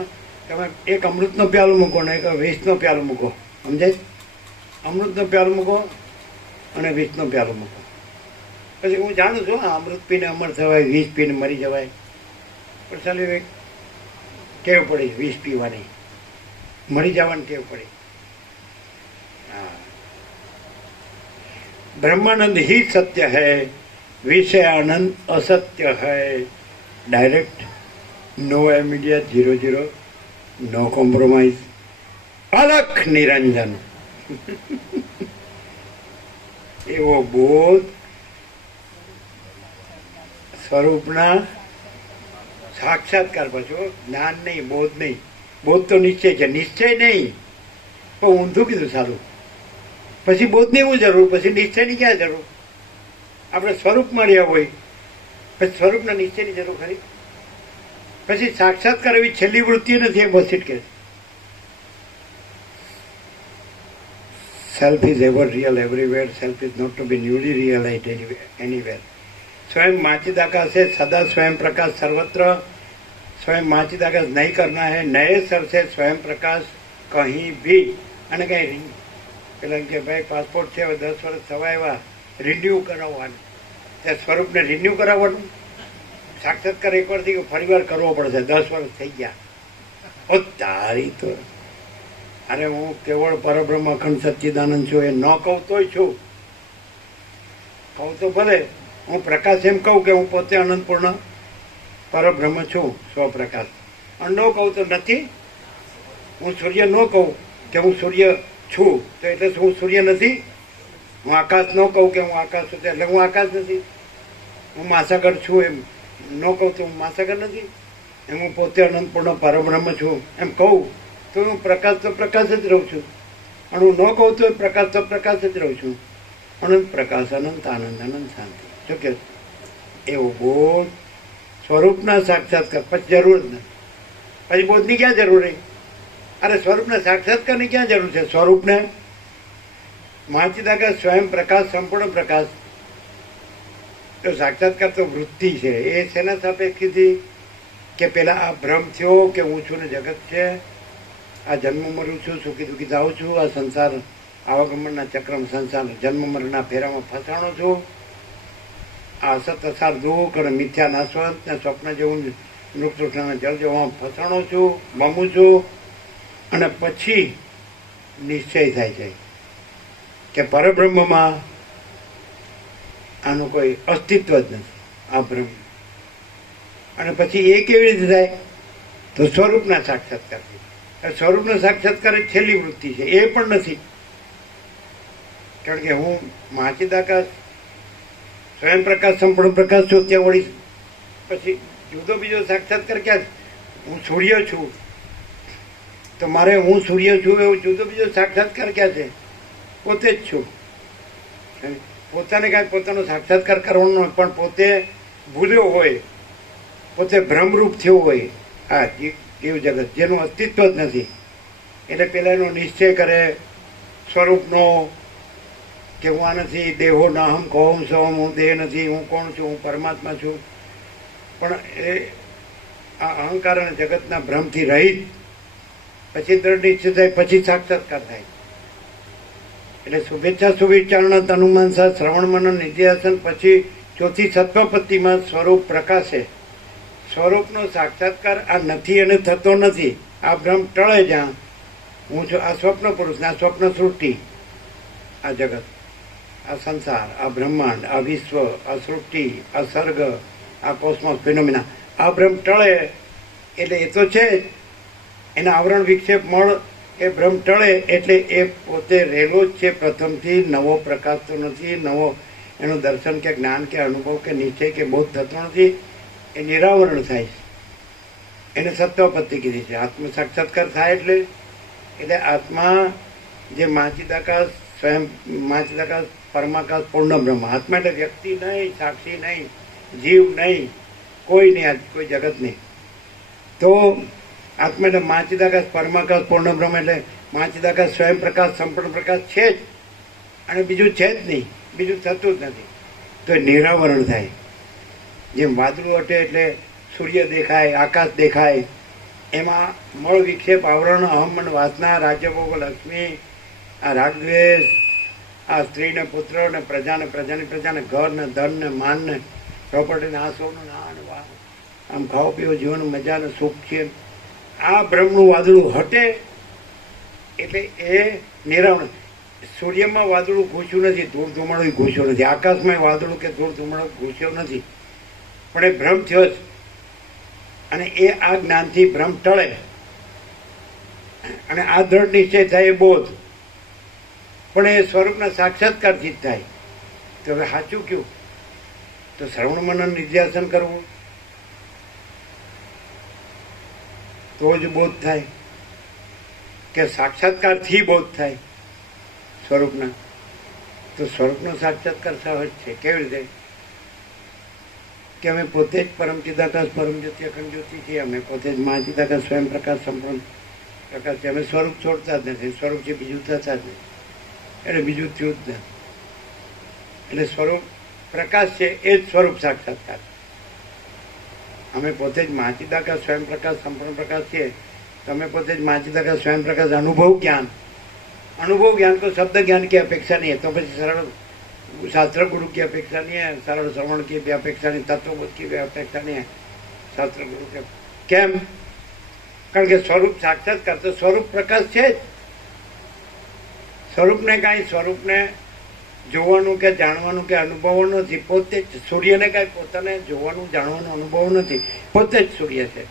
તમે એક અમૃતનો પ્યાલો મૂકો ને એક વિષનો પ્યાલો મૂકો, સમજાય? અમૃતનો પ્યાલો મૂકો અને વિષનો પ્યાલો મૂકો. પછી હું જાણું છું અમૃત પીને અમર થવાય, વિષ પીને મરી જવાય. પણ ચાલી ટેવ પડી વિષ પીવાની, મરી જવાની ટેવ પડી. હા, ब्रह्मानंद ही सत्य है, विषय आनंद असत्य है. Direct, no immediate, 0-0, no compromise, Alakh Niranjan. એવો બોધ સ્વરૂપના સાક્ષાત્કાર. પછી જ્ઞાન નહીં, બોધ નહીં. બોધ તો નિશ્ચય છે, નિશ્ચય નહીં. પણ ઊંધું કીધું સારું. પછી બોધની શું જરૂર? પછી નિશ્ચયની ક્યાં જરૂર? આપણે સ્વરૂપમાં રહ્યા હોય પછી સ્વરૂપના નિશ્ચયની જરૂર ખરી? પછી સાક્ષાત્કાર એવી છેલ્લી વૃત્તિ નથી. એ બસીટ કે self is ever real everywhere, self is not to be newly realise anywhere. स्वयं माचिदाकाश है, सदा स्वयं प्रकाश सर्वत्र. स्वयं माचिदाकाश नहीं करना है, नए सर से स्वयं प्रकाश कहीं भी. અને કંઈ પેલા કે ભાઈ પાસપોર્ટ છે, 10 વર્ષ થવા એવા રિન્યુ કરાવવાનું. ત્યાં સ્વરૂપને રિન્યુ કરાવવાનું. સાક્ષાત્કાર એકવાર થઈ ગયો, ફરી વાર કરવો પડશે. 10 વર્ષ થઈ ગયા. ઓ તારી તો, અરે હું કેવળ પરબ્રહ્મ અખંડ સચ્ચિદાનંદ છું. એ ન કહું તોય છું, કહું તો ભલે. હું પ્રકાશ એમ કહું કે હું પોતે અનંતપૂર્ણ પરબ્રહ્મ છું, સ્વપ્રકાશ. અને ન કહું તો નથી. હું સૂર્ય ન કહું કે હું સૂર્ય છું તો એટલે હું સૂર્ય નથી. હું આકાશ ન કહું કે હું આકાશ છું એટલે હું આકાશ નથી. હું મહાસાગર છું એમ ન કહું તો હું મહાસાગર નથી. એમ હું પોતે અનંતપૂર્ણ પરબ્રહ્મ છું એમ કહું તો હું પ્રકાશ તો પ્રકાશ જ રહું છું. અને હું ન કહું તો પ્રકાશ તો પ્રકાશ જ રહું છું. અનંત પ્રકાશ, અનંત આનંદ, અનંત શાંતિ. શું કે એવો બોધ સ્વરૂપના સાક્ષાત્કાર. પછી જરૂર જ નથી. પછી બોધની ક્યાં જરૂર રહી? અરે સ્વરૂપના સાક્ષાત્કારની ક્યાં જરૂર છે? સ્વરૂપને માચિદાકાશ, સ્વયં પ્રકાશ, સંપૂર્ણ પ્રકાશ. તો સાક્ષાત્કાર તો વૃત્તિ છે. એ શેના સાપેક્ષ કીધી કે પેલા આ ભ્રમ થયો કે હું છું ને જગત છે, આ જન્મ મરું છું, સુખી દુઃખી થાઉં છું, આ સંસાર આવાગમનના ચક્રમાં સંસાર જન્મ મરણના ફેરામાં ફસાણો છું, આ અસત અસાર દુઃખ અને મિથ્યા નાશવંત ને સ્વપ્ન જેવું મૃતૃષ્ણના જળ જેવા ફસાણો છું, મમું છું. અને પછી નિશ્ચય થાય છે કે પરબ્રહ્મમાં આનું કોઈ અસ્તિત્વ જ નથી, આ બ્રહ્મ. અને પછી એ કેવી રીતે થાય? તો સ્વરૂપના સાક્ષાત્કારથી. સ્વરૂપનો સાક્ષાત્કાર જ છેલ્લી વૃત્તિ છે. એ પણ નથી, કારણ કે હું મહાચિદાકાશ સ્વયં પ્રકાશ સંપૂર્ણ પ્રકાશ છું. ત્યાં વળી પછી જુદો બીજો સાક્ષાત્કાર ક્યાં? હું સૂર્ય છું તો મારે હું સૂર્ય છું એવું જુદો બીજો સાક્ષાત્કાર ક્યાં છે? પોતે જ છું. પોતાને કાંઈ પોતાનો સાક્ષાત્કાર કરવાનો હોય, પણ પોતે ભૂલ્યો હોય, પોતે ભ્રમરૂપ થયો હોય આ જીવ જગત, જેનું અસ્તિત્વ જ નથી. એટલે પેલા એનો નિશ્ચય કરે સ્વરૂપનો કે હું આ નથી, દેહો ના હમ કહું સોમ, હું દેહ નથી, હું કોણ છું, હું પરમાત્મા છું. પણ એ આ અહંકાર અને જગતના ભ્રમથી રહિત પછી દ્રઢ નિશ્ચય થાય, પછી સાક્ષાત્કાર થાય. એટલે શુભેચ્છા શુભેચ્છાના તનુમાનસા શ્રવણ મનન નિધ્યાસન પછી ચોથી સત્વપત્તિમાં સ્વરૂપ પ્રકાશે. સ્વરૂપનો સાક્ષાત્કાર આ નથી અને થતો નથી. આ ભ્રમ ટળે જ્યાં હું છું, આ સ્વપ્ન પુરુષ, આ સ્વપ્ન સૃષ્ટિ, આ જગત, આ સંસાર, આ બ્રહ્માંડ, આ વિશ્વ, આ સૃષ્ટિ, આ સર્ગ, આ કોસ્મોસ ફિનોમિના, આ ભ્રમ ટળે એટલે એ તો છે જ. એના આવરણ વિક્ષેપ મળ એ ભ્રમ ટળે એટલે એ પોતે રહેલો જ છે પ્રથમથી. નવો પ્રકાશ તો નથી, નવો એનું દર્શન કે જ્ઞાન કે અનુભવ કે નિશ્ચય કે બોધ થતો નથી. એ નિરાવરણ થાય છે. એને સત્વપત્તિ કીધી છે. આત્મ સાક્ષાત્કાર થાય એટલે આત્મા જે મહાચિદાકાશ સ્વયં મહાચિદાકાશ પરમાકાશ પૂર્ણ બ્રહ્મ. આત્મા એટલે વ્યક્તિ નહીં, સાક્ષી નહીં, જીવ નહીં, કોઈ નહીં, કોઈ જગત નહીં. તો આત્મા એટલે મહાચિદાકાશ પરમાકાશ પૂર્ણ બ્રહ્મ એટલે મહાચિદાકાશ સ્વયં પ્રકાશ સંપૂર્ણ પ્રકાશ છે જ, અને બીજું છે જ નહીં, બીજું થતું જ નથી. તો એ નિરાવરણ થાય. જેમ વાદળું હટે એટલે સૂર્ય દેખાય, આકાશ દેખાય, એમાં મળ વિક્ષેપ આવરણ અહમ અને વાસના, રાજ્યભોગ, લક્ષ્મી, આ રાગદ્વેષ, આ સ્ત્રી ને પુત્ર ને પ્રજા ને પ્રજાની પ્રજા ને ઘર ને ધન ને માન ને પ્રોપર્ટી ને આ સોનું ને આ ને વાહ, આમ ખાવો પીવો જીવન મજા ને સુખ છે, આ બ્રહ્મનું વાદળું હટે એટલે એ નિરાવરણ. સૂર્યમાં વાદળું ઘૂસ્યું નથી, ધૂળ ધુમાડો ઘૂસ્યો નથી, આકાશમાં વાદળું કે ધૂળ ધુમાડો ઘૂસ્યો નથી, પણ એ ભ્રમ થયો જ. અને એ આ જ્ઞાનથી ભ્રમ ટળે અને આ દ્રઢ નિશ્ચય થાય એ બોધ. પણ એ સ્વરૂપના સાક્ષાત્કારથી જ થાય. તો હવે સાચું કયું? તો શ્રવણ મનન નિધ્યાસન કરવું તો જ બોધ થાય, કે સાક્ષાત્કારથી બોધ થાય સ્વરૂપના. તો સ્વરૂપનો સાક્ષાત્કાર સહજ છે. કેવી રીતે? કે અમે પોતે જ પરમ ચિદાકાશ પરમ જ્યોતિ અખંડ જ્યોતિ છીએ. અમે પોતે જ મહાચિદાકાશ સ્વયં પ્રકાશ સંપૂર્ણ પ્રકાશ છે. અમે સ્વરૂપ છોડતા જ નથી. સ્વરૂપ છે બીજું થતા જ નથી, એટલે બીજું થયું જ નથી. એટલે સ્વરૂપ પ્રકાશ છે એ જ સ્વરૂપ સાક્ષાત્કાર. અમે પોતે જ મહાચિદાકાશ સ્વયં પ્રકાશ સંપૂર્ણ પ્રકાશ છીએ. તમે પોતે જ મહાચિદાકાશ સ્વયં પ્રકાશ અનુભવ જ્ઞાન. અનુભવ જ્ઞાન को शब्द ज्ञान की अपेक्षा नहीं है. तो પછી સરળ शास्त्र गुरु की अपेक्षा नहीं है, सरल श्रवण की भी अपेक्षा नहीं, तत्वबोध की भी अपेक्षा नहीं है शास्त्र गुरु के. કેમ? કારણ કે સ્વરૂપ સાક્ષાત્કાર તો સ્વરૂપ પ્રકાશ છે જ. સ્વરૂપને કાંઈ સ્વરૂપને જોવાનું કે જાણવાનું કે અનુભવવાનું નથી. પોતે જ સૂર્યને કાંઈ પોતાને જોવાનું જાણવાનું અનુભવ નથી. પોતે જ સૂર્ય છે.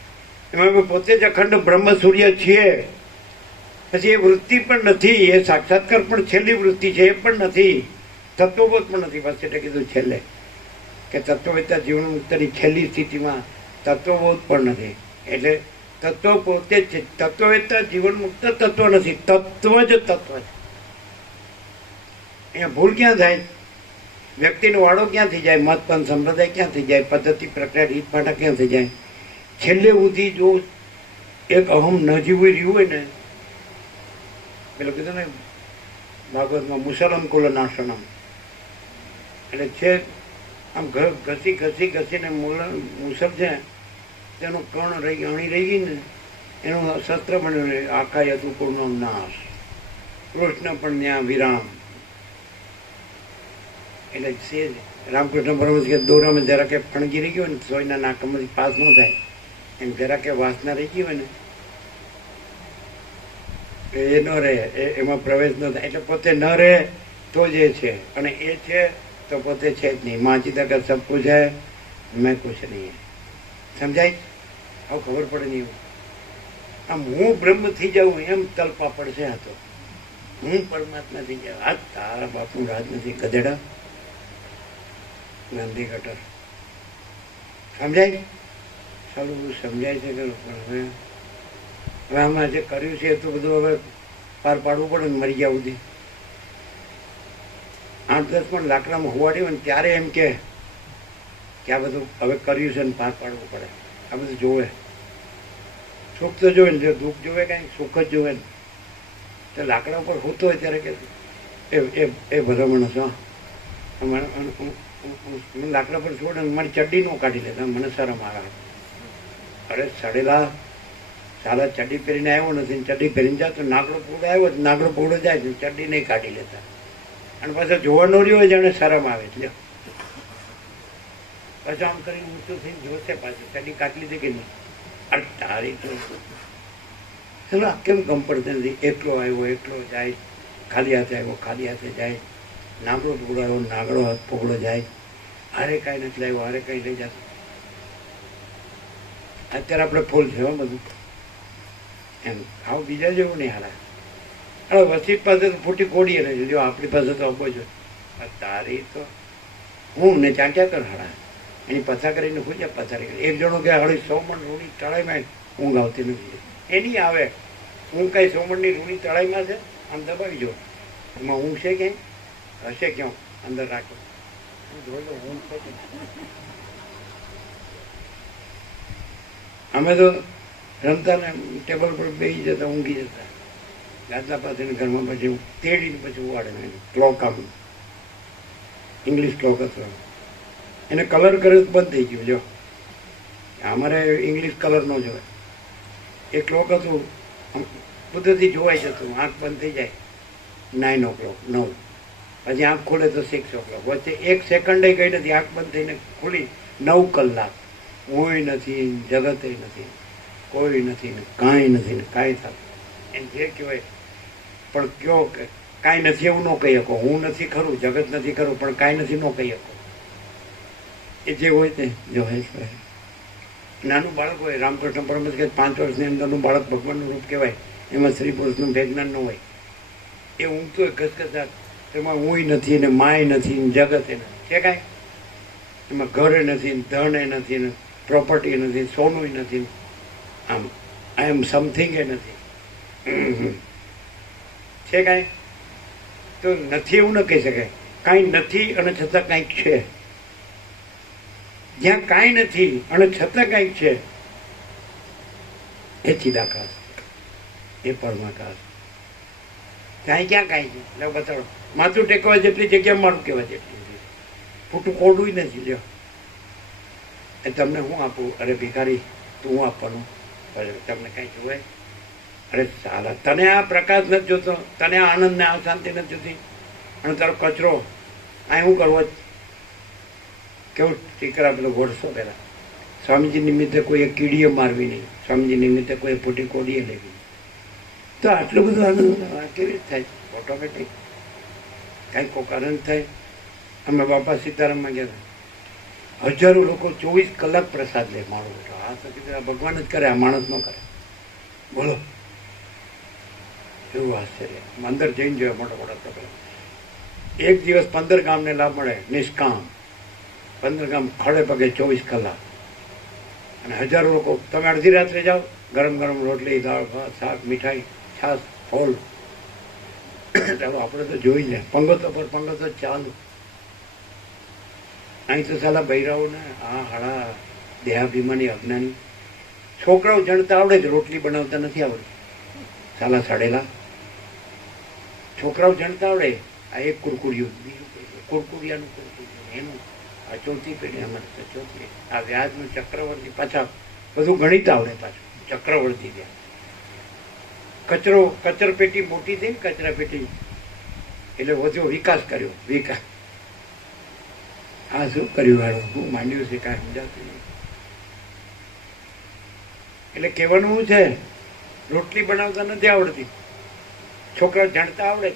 એમાં પોતે જ અખંડ બ્રહ્મ સૂર્ય છીએ. પછી એ વૃત્તિ પણ નથી, એ સાક્ષાત્કાર પણ છેલ્લી વૃત્તિ છે એ પણ નથી, તત્વબોધ પણ નથી. બસ એટલે કીધું છેલ્લે કે તત્વવેતા જીવન મુક્તની છેલ્લી સ્થિતિમાં તત્વબોધ પણ નથી. એટલે તત્વ પોતે જ છે. તત્વવેતા જીવન મુક્ત તત્વ નથી, તત્વ જ તત્વ છે. અહીંયા ભૂલ ક્યાં થાય? વ્યક્તિનો વાળો ક્યાં થઈ જાય? મત પણ સંપ્રદાય ક્યાં થઈ જાય? પદ્ધતિ પ્રક્રિયા રીત ભાટા ક્યાં થઈ જાય? છેલ્લે સુધી જો એક અહમ ન જીવું રહ્યું હોય ને, પેલું કીધું ને ભાગવતમાં મુસલમ કુલ નાશનમ, એટલે છે આમ ઘસી ઘસી ઘસીને મુસલ છે તેનું કર્ણ રહી અણી રહી ગઈ ને એનું શસ્ત્ર બન્યું આખા યદુકુળનો નાશ. કૃષ્ણ પણ ત્યાં વિરામ. એટલે છે રામકૃષ્ણ પરમહંસ કે દોરામાં જરા કે ફણગી રહી ગયો ને સોયના નાકામાંથી પાસ ન થાય એમ જરા કે વાસના રહી ગઈ હોય ને એ ન રહે, એમાં પ્રવેશ ન થાય. એટલે પોતે ન રહે તો જ એ છે, અને એ છે તો પોતે છે જ નહીં. માચી તક સબ કુછ હૈ, મેં કુછ નહીં. સમજાય? આવું ખબર પડે નહીં. આમ હું બ્રહ્મ થઈ જાઉં એમ તલપા પડશે. આ તો હું પરમાત્મા થઈ જાઉં. આ તારા બાપનું રાજ નથી ગધેડા, ગાંધી ગટર. સમજાય? સારું સમજાય છે કે પણ હવે આમાં જે કર્યું છે એ તો બધું હવે પાર પાડવું પડે ને મરી ગયા સુધી. 8-10 પણ લાકડામાં હોવાડી હોય ને ત્યારે એમ કે આ બધું હવે કર્યું છે ને પાર પાડવું પડે. આ બધું જોવે, સુખ તો જોવે ને, જો દુઃખ જોવે કાંઈ સુખ જ જોવે ને. તો લાકડા ઉપર હોતો હોય ત્યારે કે એ ભલામણ હશે. મને લાકડા પર છોડે મારી ચડ્ડી નો કાઢી લેતા, મને શરમ આવે. અરે સડેલા સાલા ચડ્ડી પહેરીને આવ્યો નથી, ચડ્ડી પહેરીને જાય તો નાગડો પૂડો આવ્યો, નાગડો પૂડો જાય છે, ચડ્ડી નહીં કાઢી લેતા. અને પાછો જોવા ન રહ્યો હોય જાણે શરમ આવે છે. પાછું આમ કરીને ઊંચું થઈને જોશે, પાછું ચડ્ડી કાઢી લીધી કે નહીં. અરે તારી તો ચલો કેમ ગમ પડતી નથી. એકલો આવ્યો એકલો જાય, ખાલી હાથે આવ્યો ખાલી હાથે જાય, નાગડો પકડો આવ્યો નાગડો હાથ પકડો જાય. હારે કાંઈ નથી લાવ્યો હારે કાંઈ લઈ જશે. અત્યારે આપણે ફૂલ છે બધું એમ. આવું બીજા જેવું નહીં હારા. હવે વસીત પાસે તો ફૂટી કોડીએ નહીં, જો આપણી પાસે તો આપો છો. તારી તો હું ને ચાંચ્યા કર હારા એની પથા કરીને પૂછ્યા પથારી કરી. એક જણો કે હળી 100 મણ રૂની તળાઈમાં ઊંઘ આવતી નથી. એની આવે ઊંઘ કાંઈ 100 મણની રૂની તળાઈમાં છે, આમ દબાવી જો એમાં ઊંઘ છે ક્યાંય હશે, ક્યાં અંદર રાખો જોઈ લો ઊંઘ છે. અમે તો રમતા ને ટેબલ પર બેસી જતા, ઊંઘી જતા. ગાદલા પાસે ઘરમાં પછી તેડીને પછી ઉવાડે ને ક્લોક, આમ ઇંગ્લિશ ક્લોક હતો એને કલર કર્યો તો બંધ થઈ ગયો. જો અમારે ઇંગ્લિશ કલર ન જોવાય. એ ક્લોક હતું કુદરતી જોવાય જતું, આંખ બંધ થઈ જાય 9 o'clock 9, પછી આંખ ખોલે તો 6 o'clock. વચ્ચે 1 સેકન્ડ ગઈ નથી, આંખ બંધ થઈને ખુલી 9 કલાક. કોઈ નથી, જગતે નથી, કોઈ નથી ને કાંઈ નથી ને કાંઈ થતું એમ જે કહેવાય. પણ કયો કે કાંઈ નથી એવું ન કહી શકો. હું નથી ખરું, જગત નથી ખરું, પણ કાંઈ નથી ન કહી શકો. એ જે હોય તે જો હે. નાનું બાળક હોય, રામકૃષ્ણ પરમહંસ કે 5 વર્ષની અંદરનું બાળક ભગવાનનું રૂપ કહેવાય. એમાં સ્ત્રી પુરુષનું ભેજ્ઞાન ન હોય. એ ઊંઘતો હોય ઘસઘસાટ, એમાં હુંય નથી ને માય નથી ને જગતે નથી છે કાંઈ. એમાં ઘરે નથી ને ધને નથી ને પ્રોપર્ટી નથી, સોનું નથી, આમ આઈ એમ સમથિંગ એ નથી છે કાંઈ. તો નથી એવું ન કહી શકાય. કાંઈ નથી અને છતાં કાંઈક છે. જ્યાં કાંઈ નથી અને છતાં કાંઈક છે એ ચિદાકાશ, એ પરમાકાશ. કાંઈ ક્યાં કાંઈ છે એટલે બતાડો. માથું ટેકવા જેટલી જગ્યા મારું કહેવા જેટલી, ખોટું કોડું નથી. લ્યો એ તમને હું આપું? અરે ભિખારી તું હું આપવાનું? તમને કાંઈ જોવે? અરે સાલા તને આ પ્રકાશ નથી જોતો, તને આ આનંદ ને આ શાંતિ નથી જોતી, અને તારો કચરો આ શું કરવો? કેવું ટીકરા પેલો ઘોડસો પહેલા. સ્વામીજી નિમિત્તે કોઈએ કીડીએ મારવી નહીં, સ્વામીજી નિમિત્તે કોઈ ફૂટી કોડીએ લેવી. તો આટલું બધું આનંદ કેવી રીતે થાય? ઓટોમેટિક કાંઈ કોક આનંદ થાય. અમે બાપા સીતારામમાં ગયા હતા, 1000 લોકો 24 કલાક પ્રસાદ લે. મારો બેટો આ તો કીધું ભગવાન જ કરે, આ માણસ ન કરે. બોલો એવું આશ્ચર્ય. અંદર જઈને જોયા મોટા મોટા પ્રકરણ. એક દિવસ 15 ગામને લાભ મળે, નિષ્કામ 15 ગામ ખડે પગે 24 કલાક. અને 1000 લોકો. તમે અડધી રાત્રે જાઓ, ગરમ ગરમ રોટલી દાળ ભાત શાક મીઠાઈ છાસ ફોલ. આપણે તો જોઈ લે પંગતો પર પંગતો ચાલુ. અહીં તો સાલા બૈરાઓને આ હાડા દેહાભિમાની અજ્ઞાની છોકરાઓ જણતા આવડે જ, રોટલી બનાવતા નથી આવડતી. સાલા સાડેલા છોકરાઓ જણતા આવડે. આ એક કુરકુરિયું, બીજું કુરકુરિયાનું કુરકુરિયું, એનું આ ચોથી પેઢી અમારે તો ચોથી. આ વ્યાજનું ચક્રવર્તી, પાછા બધું ગણિત આવડે પાછું ચક્રવર્તી વ્યાજ. કચર પેટી મોટી થઈ, કચરા પેટી એટલે વધુ વિકાસ કર્યો. વિકાસ આ શું કર્યું હારું, હું માંડ્યું છે કાંઈ સમજાતું નહીં. એટલે કહેવાનું શું છે, રોટલી બનાવતા નથી આવડતી, છોકરા જાણતા આવડે.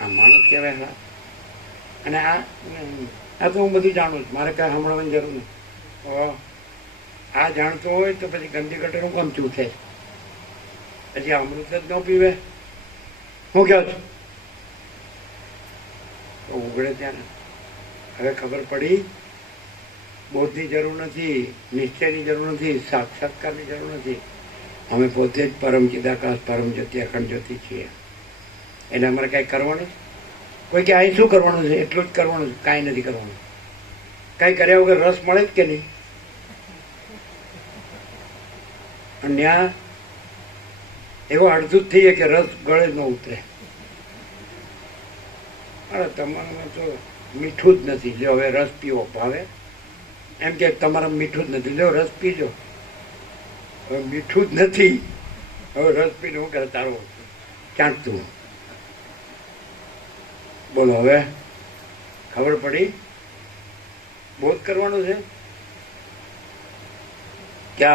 આ માણસ કહેવાય. હા, અને આ તો હું બધું જાણું છું, મારે કાંઈ સાંભળવાની જરૂર નહીં. આ જાણતો હોય તો પછી ગંદી ગટરનું કામ ચૂથે, પછી અમૃત જ ન પીવે. હું કહું છું તો ઉઘડે ત્યાં. હવે ખબર પડી, બોધની જરૂર નથી, નિશ્ચયની જરૂર નથી, સાક્ષાત્કારની જરૂર નથી. અમે પોતે જ પરમ ચિદાકાશ, પરમ જ્યોતિ, અખંડ જ્યોતિ છીએ. એટલે અમારે કાંઈ કરવાનું છે? કોઈ કે અહીં શું કરવાનું છે? એટલું જ કરવાનું છે, કાંઈ નથી કરવાનું. કાંઈ કર્યા વગર રસ મળે જ કે નહીં? અને ત્યાં એવો અડધું જ થઈએ કે રસ ગળે જ ન ઉતરે. અરે તમારામાં તો મીઠું જ નથી, લ્યો હવે રસ પીવો. ભાવે એમ કે તમારા મીઠું જ નથી, લ્યો રસ પીજો. હવે મીઠું જ નથી, હવે રસ પીને શું કરે તારો ચાંટતું. બોલો હવે ખબર પડી? બોધ કરવાનું છે કે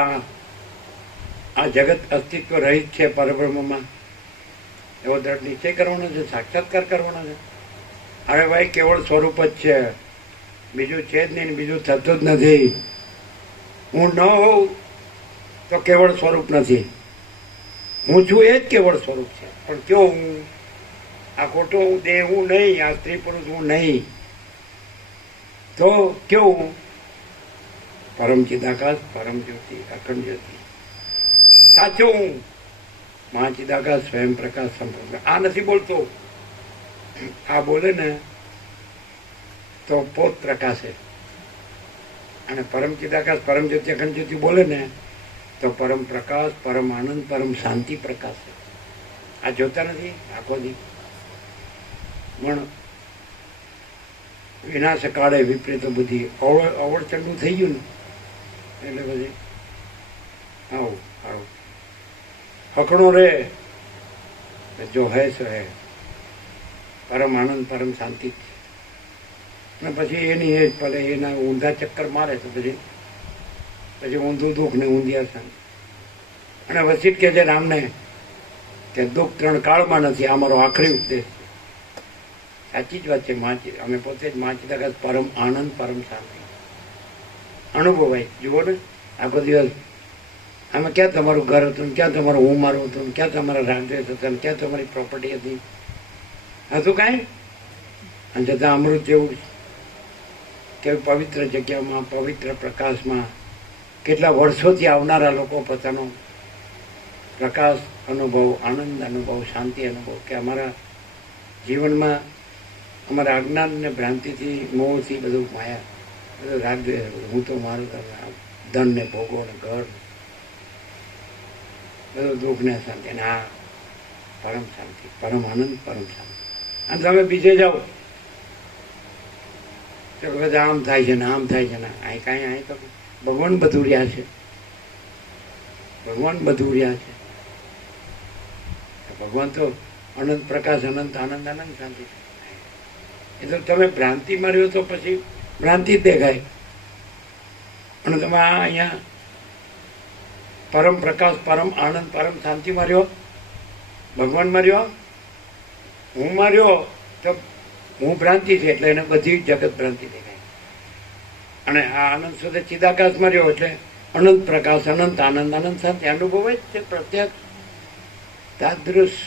આ જગત અસ્તિત્વ રહિત છે પરબ્રહ્મમાં, એવો દ્રઢ નિશ્ચય કરવાનો છે, સાક્ષાત્કાર કરવાનો છે. અરે ભાઈ કેવળ સ્વરૂપ જ છે, બીજું છે જ નહીં, બીજું થતું જ નથી. હું ન હોઉં તો કેવળ સ્વરૂપ નથી, હું છું એ જ કેવળ સ્વરૂપ છે. પણ કયો હું? આ ખોટો હું દેહ હું નહીં, આ સ્ત્રી પુરુષ હું નહીં. તો કયો હું? પરમ ચિદાકાશ, પરમ જ્યોતિ, અખંડ જ્યોતિ, સાચો હું, મહાચિદાકાશ, સ્વયં પ્રકાશ, સંપૂર્ણ. આ નથી બોલતો. આ બોલે ને તો પોત પ્રકાશે, અને પરમ ચિદાકાશ, પરમ જ્યોતિ, અખંડ જ્યોતિ બોલે ને તો પરમ પ્રકાશ, પરમ આનંદ, પરમ શાંતિ પ્રકાશે. આ જોતા નથી આખો દી? પણ વિનાશ કાળે વિપરીત બુદ્ધિ, અવળચંડું થઈ ગયું ને એટલે પછી આવું આવું હકણો રે જો હે સો હે. પરમ આનંદ, પરમ શાંતિ. અને પછી એની એ જ ભલે એના ઊંધા ચક્કર મારે તો પછી ઊંધું દુઃખ ને ઊંધિયા શાંતિ. અને વસિત કે છે રામને કે દુઃખ 3 કાળમાં નથી, આ મારો આખરી ઉપદેશ. સાચી જ વાત છે. અમે પોતે જ મહાચિદાકાશ, પરમ આનંદ, પરમ શાંતિ અનુભવાય. જુઓ ને આખો દિવસ આમાં ક્યાં તમારું ઘર હતું, ક્યાં તમારું હું મારું હતું, ક્યાં તમારા રાગદ્વેષ હતા, ક્યાં તમારી પ્રોપર્ટી હતી? હતું કાંઈ? અને છતાં અમૃત જેવું કે પવિત્ર જગ્યામાં, પવિત્ર પ્રકાશમાં કેટલા વર્ષોથી આવનારા લોકો પોતાનો પ્રકાશ અનુભવ, આનંદ અનુભવ, શાંતિ અનુભવ, કે અમારા જીવનમાં અમારા અજ્ઞાન ને ભ્રાંતિથી, મોહથી બધું માયા, બધું રાગદ્વેષ, હું તો મારું ધન ને ભોગો ને ઘર, બધું દુઃખ ને શાંતિ. અને આ પરમ શાંતિ, પરમ આનંદ, પરમ શાંતિ. અને તમે બીજે જાઓ તો બધા આમ થાય છે ને આમ થાય છે ને. અહીં કાંઈ અહીં તો ભગવાન બધું રહ્યા છે, ભગવાન બધું રહ્યા છે. ભગવાન તો અનંત પ્રકાશ, અનંત આનંદ, આનંદ શાંતિ. એ તો તમે ભ્રાંતિમાં રહ્યો તો પછી ભ્રાંતિ જ દેખાય. અને તમે આ અહીંયા પરમ પ્રકાશ, પરમ આનંદ, પરમ શાંતિમાં રહ્યો, ભગવાનમાં રહ્યો. હું માં રહ્યો તો હું ભ્રાંતિ છે, એટલે એને બધી જગત ભ્રાંતિ દેખાય. અને આ આનંદ સુધી ચિદાકાશમાં રહ્યો એટલે અનંત પ્રકાશ, અનંત આનંદ, અનંત શાંતિ અનુભવાય જ છે, પ્રત્યક્ષ તાદૃશ.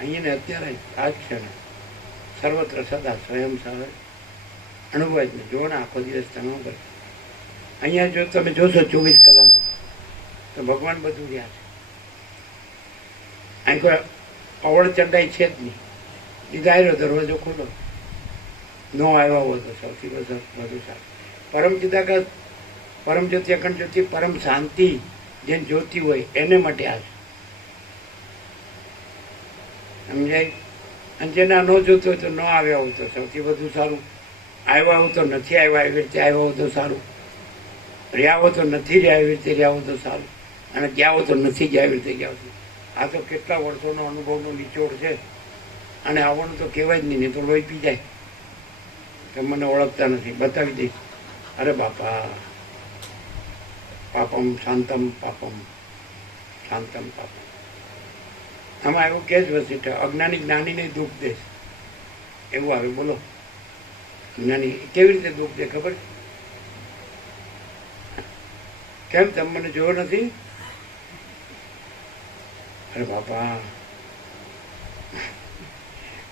અહીંયા ને અત્યારે આ જ છે ને, સર્વત્ર સદા સ્વયં સર્વ અનુભવાય જ ને. જુઓ ને આખો દિવસ તમે કરે. અહીંયા જો તમે જોશો 24 કલાક તો ભગવાન બધું રહ્યા છે. અહીં કોઈ અવળ ચંડાઈ છે જ નહીં. એ આવ્યો દરવાજો ખોલો, નો આવ્યા હોય તો સૌથી વધુ સારું. પરમ ચિદાકાશ, પરમ જ્યોતિ, અખંડ જ્યોતિ, પરમ શાંતિ જે જ્યોતિ હોય એને માટે આ છે. સમજાય? અને જેના ન જોતો હોય તો ન આવ્યા હોય તો સૌથી વધુ સારું, આવ્યા હોય તો નથી આવ્યા એવી રીતે આવ્યા હોય તો સારું, રહ્યા હો તો નથી રહ્યા એવી રીતે રહ્યા હોય તો સારું, અને ગયા હો તો નથી ગયા એવી રીતે ગયા હોય. આ તો કેટલા વર્ષોનો અનુભવનો નિચોડ છે, અને આવવાનું તો કહેવાય જ નહીં, તો લોહી પી જાય. તો મને ઓળખતા નથી, બતાવી દઈશ. અરે બાપા, પાપમ શાંતમ પાપમ શાંતમ પાપમ. આમાં એવું કે જ વસિષ્ઠ, અજ્ઞાની જ્ઞાનીને દુઃખ દે એવું આવે. બોલો, જ્ઞાની કેવી રીતે દુઃખ દે ખબર? કેમ તમે મને જોયો નથી? અરે બાપા,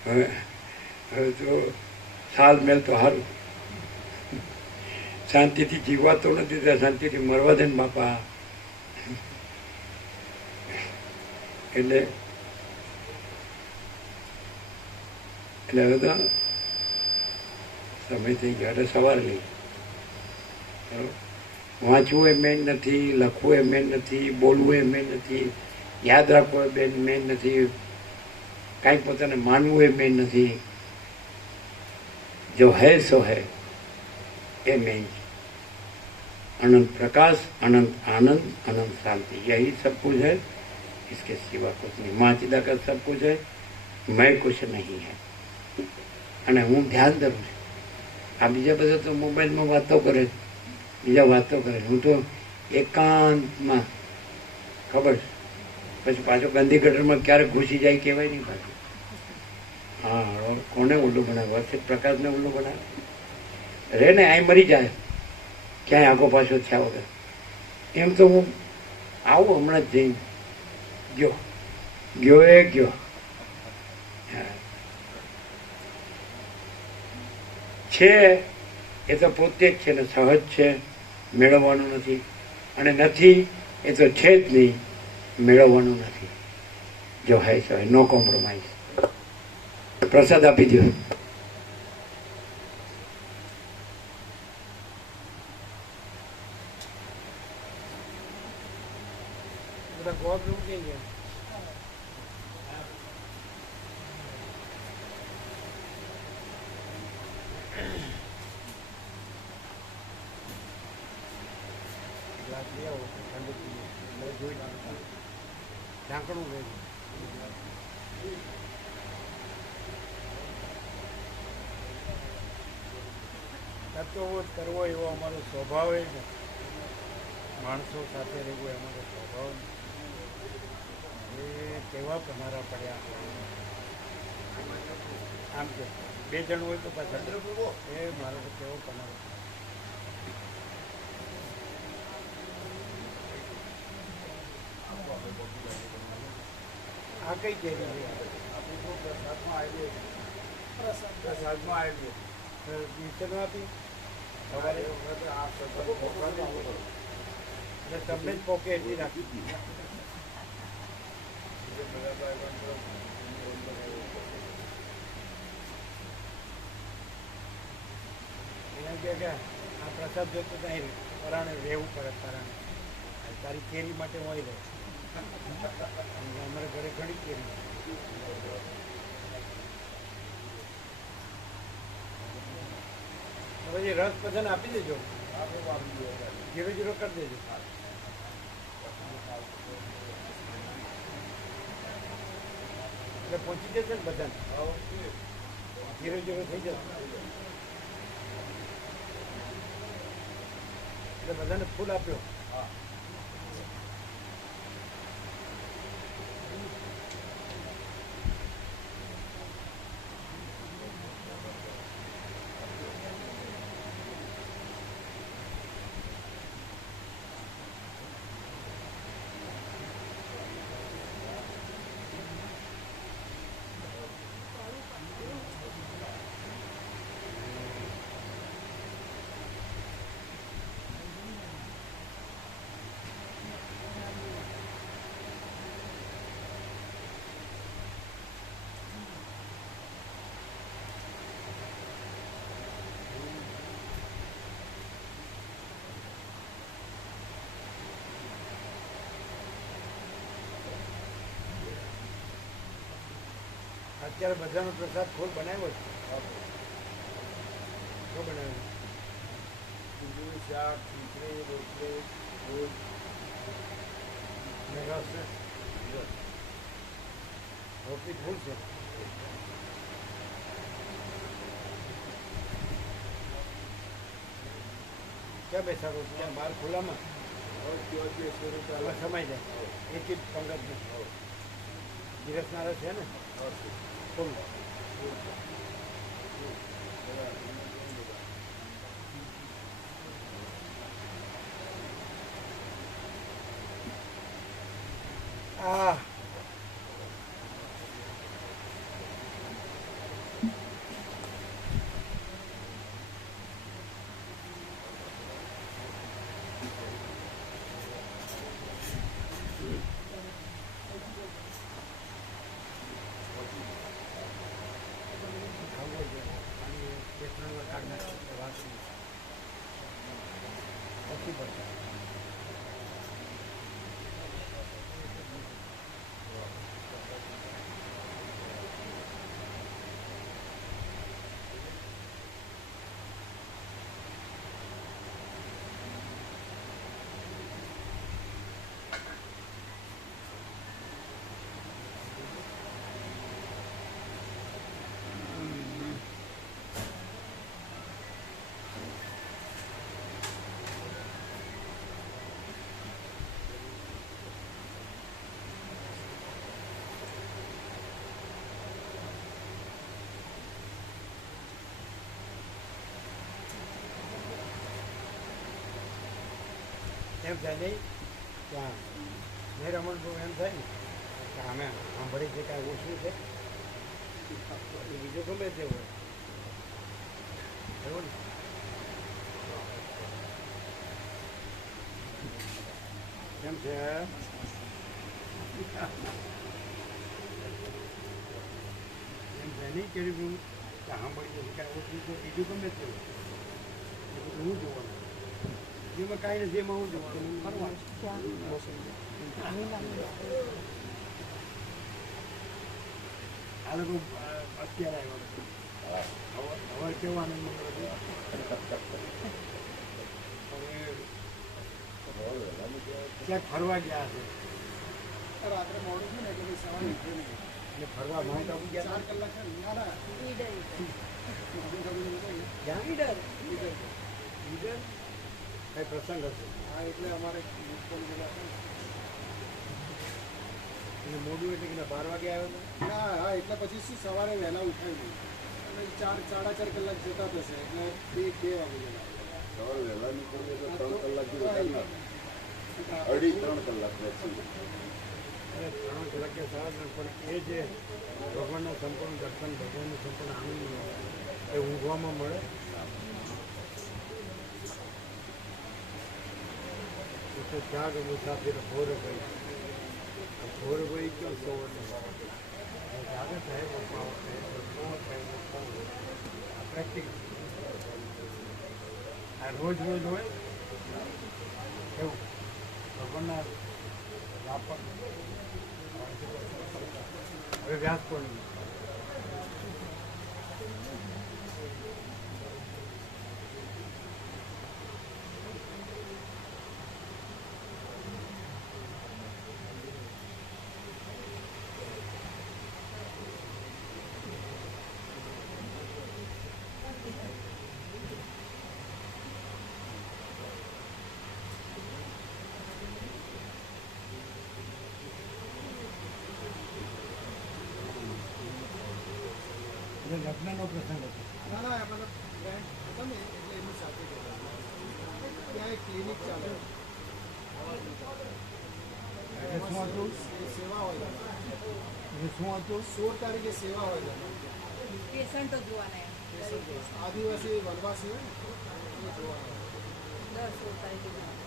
હવે તો સાલ મેલ તો સારું, શાંતિથી જીવાતો નથી, ત્યાં શાંતિથી મરવા દે ને બાપા. એટલે હવે તો સમય થઈ ગયો. એટલે સવાર લઈ વાંચવું એ મેન નથી, લખવું એ મેન નથી, બોલવું એ મેન નથી, યાદ રાખવું એ મેન નથી, કાંઈક પોતાને માનવું એ મેન નથી. जो है सो है ये मेन. अनंत प्रकाश, अनंत आनंद, अनंत शांति, यही सब कुछ है. इसके सिवा कुछ नहीं. माँ चिदा का सब कुछ है, मैं कुछ नहीं है. અને હું ધ્યાન ધરું છું. આ બીજા બધા તો મોબાઈલમાં વાતો કરે, બીજા વાતો કરે. હું તો એકાંતમાં, ખબર પછી પાછો ગાંધી ગટરમાં ક્યારેક ઘૂસી જાય કહેવાય નહીં પાછું. હા, કોને ઉલ્લું બનાવે? વસિષ્ઠ પ્રકાશને ઉલ્લું બનાવે. રે ને અહીં મરી જાય, ક્યાંય આગો પાછો થયા વગર. એમ તો હું આવું હમણાં જ જઈને ગયો એ ગયો. છે એ તો પોતે જ છે ને, સહજ છે, મેળવવાનું નથી. અને નથી એ તો છે જ નહીં, મેળવવાનું નથી. જો હે સો હે, નો કોમ્પ્રોમાઇઝ. પ્રસાદ આપી દો. ઢાંકણું તત્વબોધ કરવો એવો અમારો સ્વભાવ જ નથી. માણસો સાથે રહેવું એ અમારો સ્વભાવ એ કેવા તમારા પડ્યા. આમ કે 2 જણ હોય તો પાછા એ મારો કેવો તમારો. આ કઈ કેરી પ્રસાદમાં આવી ટ્યુશન આપી સવારે તમને જ પોકે એટલી રાખી. એને કે આ પ્રસાદ જોતો ત્યાં પરાણે રહેવું પડે. પરાણે તારી કેરી માટે હું રહે. અમારા ઘરે ઘણી કેરી. પછી રસ બધાને આપી દેજો, 0-0 કરી દેજો. એટલે પહોંચી જશે ને બધાને, 0-0 થઈ જશે. એટલે બધાને ફૂલ આપ્યો. અત્યારે બધાનો પ્રસાદ ખોલ બનાવ્યો છે. શું બનાવ્યું? ખીચડી, શાક, ખીચડી, રોટલી, દૂધ અને રસ છે. રોટલી ફૂલ છે. ક્યાં બેસાડો છો? ત્યાં બહાર ખુલ્લામાં સમાઈ જાય. એક જ પંગત ગિરસના રસ છે ને ફૂલ. આ ઓછી પડશે. એમ થાય નહીં ત્યાં મેં રમણ એમ થાય ને કે અમે સાંભળી છે કાંઈ ઓછું છે બીજું ગમે તે હોય એવું ને. કેમ છે? એમ થાય નહીં કર્યું કે સાંભળી છે કાંઈ ઓછું છે બીજું ગમે તે હોય એ બધું હું જોવાનું. જેમાં કાંઈ નથી એમાં હું જોવાનું ફરવાનું. આ લોકો અત્યારે આવ્યો હવે કેવો આનંદ મંગળ ક્યાંક ફરવા ગયા છે. રાત્રે મોડું છે ને એટલે સવારે નીકળે નહીં એટલે ફરવા માઉન્ટ આબુ ગયા 4 કલાક છે ને ના ક્યાં ઈડર કઈ પ્રસંગ હશે. હા એટલે અમારે પણ ગયેલા છે એટલે મોડું એટલે કે 12 વાગે આવ્યો હતો. ના હા એટલે પછી શું સવારે વહેલા ઉઠાઈ ગયું અને 4-4.5 કલાક જતા થશે એટલે 2 વાગે ગયેલા. સવારે વહેલા નીકળીએ તો 3 કલાકથી વધારે ના થાય. 2.5-3 કલાક બેસી. અરે 3 કલાકે સારા ને પણ એ જે ભગવાનના સંપૂર્ણ દર્શન ભગવાનનો સંપૂર્ણ આનંદ એ ઊંઘવામાં મળે. તો ત્યાગ મુસાફિર ઘોર ગઈ ક્યાં સૌને જાગે સાહેબ પ્રેક્ટિકલ આ રોજ હોય એવું ભગવાનના લાપણ. હવે વ્યાસ પૂર્ણિમા લગ્નનો પ્રસંગ હતો. ના મતલબ ગ્રેન્ડ હતા ને એટલે એમની સાથે ગયેલા. ત્યાં એક ક્લિનિક ચાલે એટલે શું હતું? સેવા હોય એટલે શું હતું? 16 તારીખે સેવા હોય પેશન્ટો જોવાના એમ આદિવાસી વનવાસી હોય ને એ જોવાના. 10-16 તારીખે જોવાના.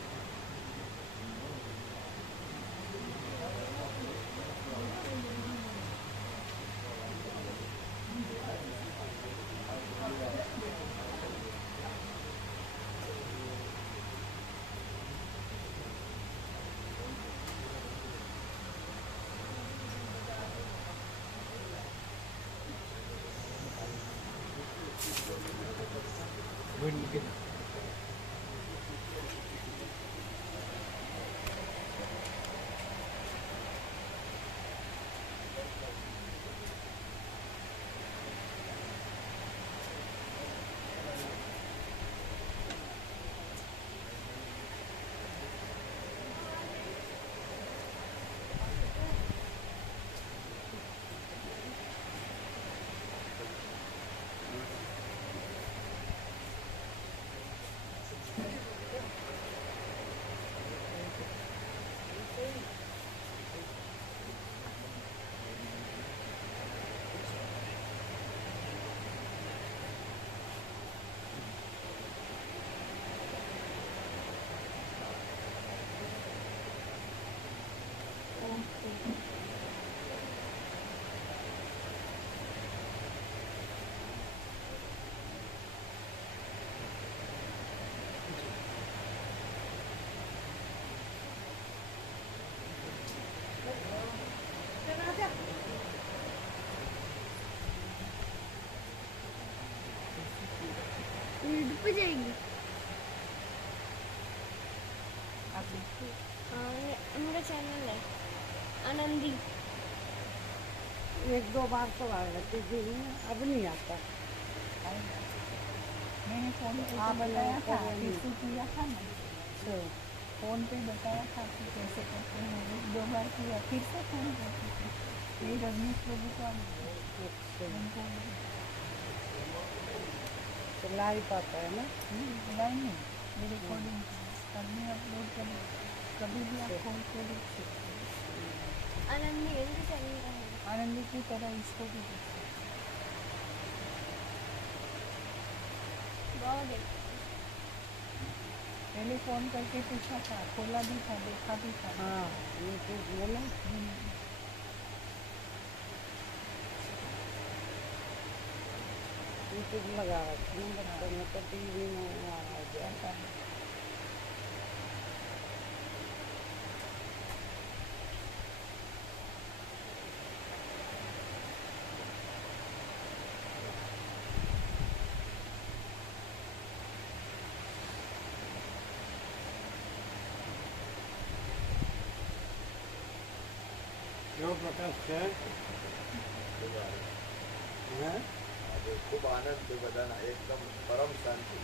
डूब जाएगी। मेरा चैनल है आनंदी। एक दो बार तो आ लेती थी, अब नहीं आता। मैंने फोन पे तो बताया था, किसी किया था ना, तो फोन पे बताया था कि कैसे करते हैं। एक दो बार किया, फिर से फोन करती थी। ये रजनीश प्रभु का उनको लाई पाता है ना, लाई नहीं, ये रिकॉर्डिंग करने अपलोड करने कभी भी आप फोन पे देख सकते हैं। आनंदी इनके चैनल का है। आनंदी की तरह इसको भी देख सकते बहुत है। पहले फोन करके पूछा था, खोला भी था, देखा भी था। हाँ, यूट्यूब बोला। यूट्यूब लगा रखा है, मैं तो टीवी में आ गया था। કેવો પ્રકાશ છે? હે? આજે ખૂબ આનંદ છે બધાના, એકદમ પરમ શાંતિ.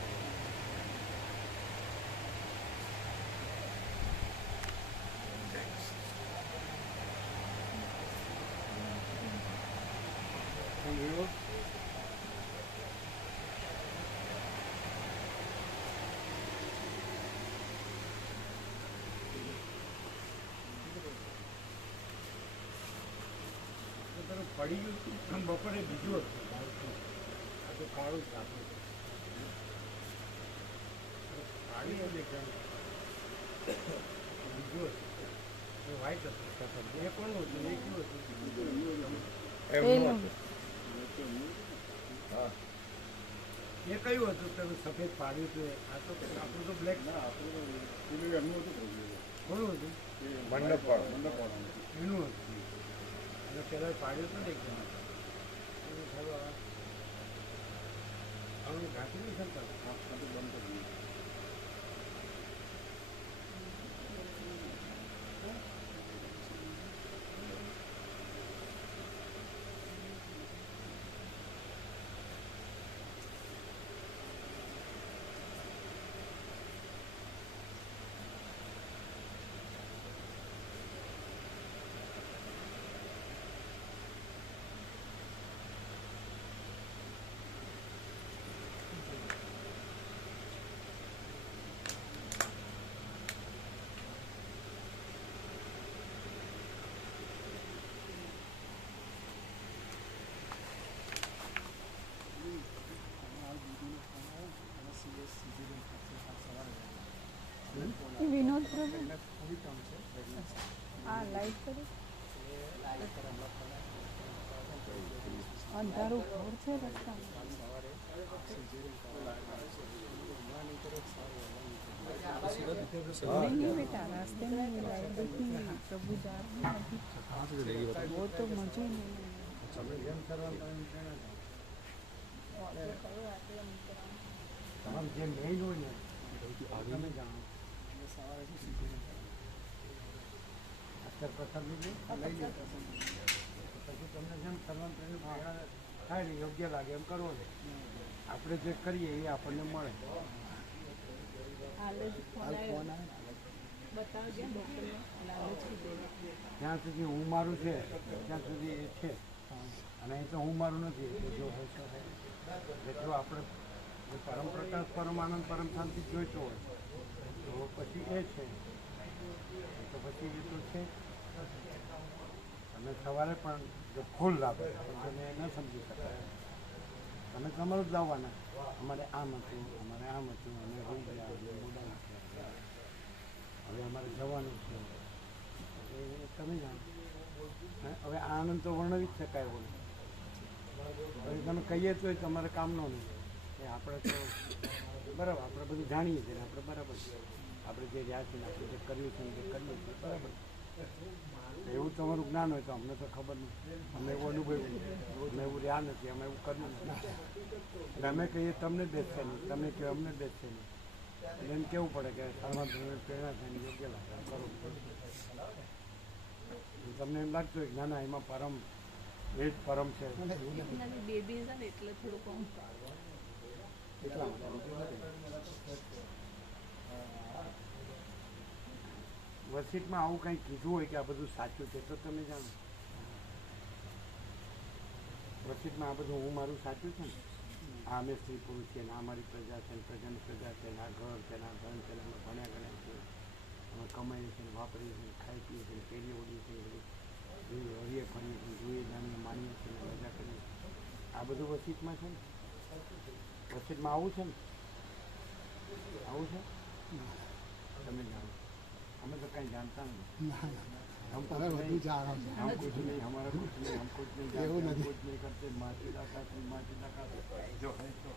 સમજ્યો? તારું પડી ગયું હતું બપોરે બીજું હતું, આ તો કાળું જ આપું કાળી દેખાય બીજું હતું, વ્હાઈટ હતું. એ કોનું હતું? એ કયું હતું? હા, એ કયું હતું તમે સફેદ પાડ્યું હતું? આ તો આપણું તો બ્લેક. એમનું હતું કોનું હતું? મંડપવાળું. એનું હતું. અને પહેલાં પાડ્યું હતું ને એકદમ આનું ઘાટી નહીં થતા બંધ કરી વિનોદ પ્રભુ હા લાઈક કરો. અંધારું ઘર છે રસ્તામાં. नहीं बेटा, रास्ते में ये लाइट देखी प्रभु जा रहे हैं, वो तो मुझे नहीं। તમારું જે મેઇન હોય ને તમે જાણો. એટલે સવારે શું શીખવું અત્યારે પ્રસાદ લીધું લઈ લો પછી તમને જેમ કરવાનું એનું થાય ને યોગ્ય લાગે એમ કરવો ને. આપણે જે કરીએ એ આપણને મળે. હાલ જ ફોન હાલ આવ્યો ફોન આવે ને બતાવજે ડૉક્ટરને લાલ જ કીધેલું જ્યાં સુધી હું મારું છે ત્યાં સુધી એ છે અને એ તો હું મારું નથી. એટલે જો જેટલું આપણે જે પરમ પ્રકાશ પરમ આનંદ પરમ શાંતિ જોઈતો હોય તો પછી એ છે. તો પછી એ તો છે. તમે સવારે પણ જો ફૂલ લાભ તમે ન સમજી શકાય. તમે તમારું જ લાવવાના. અમારે આમ હતું, અમારે આમ હતું, અમે હોઈ ગયા, અમે મોડા થયા, હવે અમારે જવાનું છે. એ તમે જાણો. હવે આનંદ તો વર્ણવી જ શકાય હોય. હવે તમે કહીએ તો તમારે કામનો નહીં. એ આપણે તો બરાબર આપણે બધું જાણીએ છીએ ને આપણે બરાબર છે. આપણે જે રહ્યા છીએ ને આપણે જે કર્યું છે ને જે કરીએ છીએ બરાબર. એવું તમારું જ્ઞાન હોય તો અમને તો ખબર નથી. અમે એવું અનુભવ્યું, અમે એવું રહ્યા નથી, અમે એવું કર્યું નથી. એટલે અમે કહીએ તમને બેસશે નહીં, તમે કહો અમને બેસશે નહીં. એટલે એમ કેવું પડે કે સર્વાંતરને પ્રેરણા થઈને યોગ્ય લાગે કરો. તમને એમ લાગતું હોય કે ના ના એમાં પરમ એ જ પરમ છે નાની બેબી છે ને એટલે થોડુંક એટલા માટે. વસીટમાં આવું કંઈ કીધું હોય કે આ બધું સાચું છે તો તમે જાણો. વસીટમાં આ બધું હું મારું સાચું છે ને. આ અમે સ્ત્રી પુરુષ છે ને આ મારી પ્રજા છે ને પ્રજાની પ્રજા છે ને આ ઘર છે ને આ ધન છે ને અમે ભણ્યા ગણ્યા છીએ, અમે કમાઈએ છીએ ને વાપરીએ છીએ ને ખાઈ પીએ છીએ ને પેઢી ઓડીએ છીએ ને બધું હરીએ ફરીએ છીએ, જોઈએ જાણીએ માનીએ છીએ ને મજા કરીએ. આ બધું વસીટમાં છે ને. વસીટમાં આવું છે ને. આવું છે તમે જાણો. हमें तो कहीं जानता नहीं. हम તમે બધું જાણો છો. हम कुछ नहीं, हमारा कुछ नहीं, हम कुछ नहीं जानते, हम कुछ नहीं करते. माँ पिता का जो है तो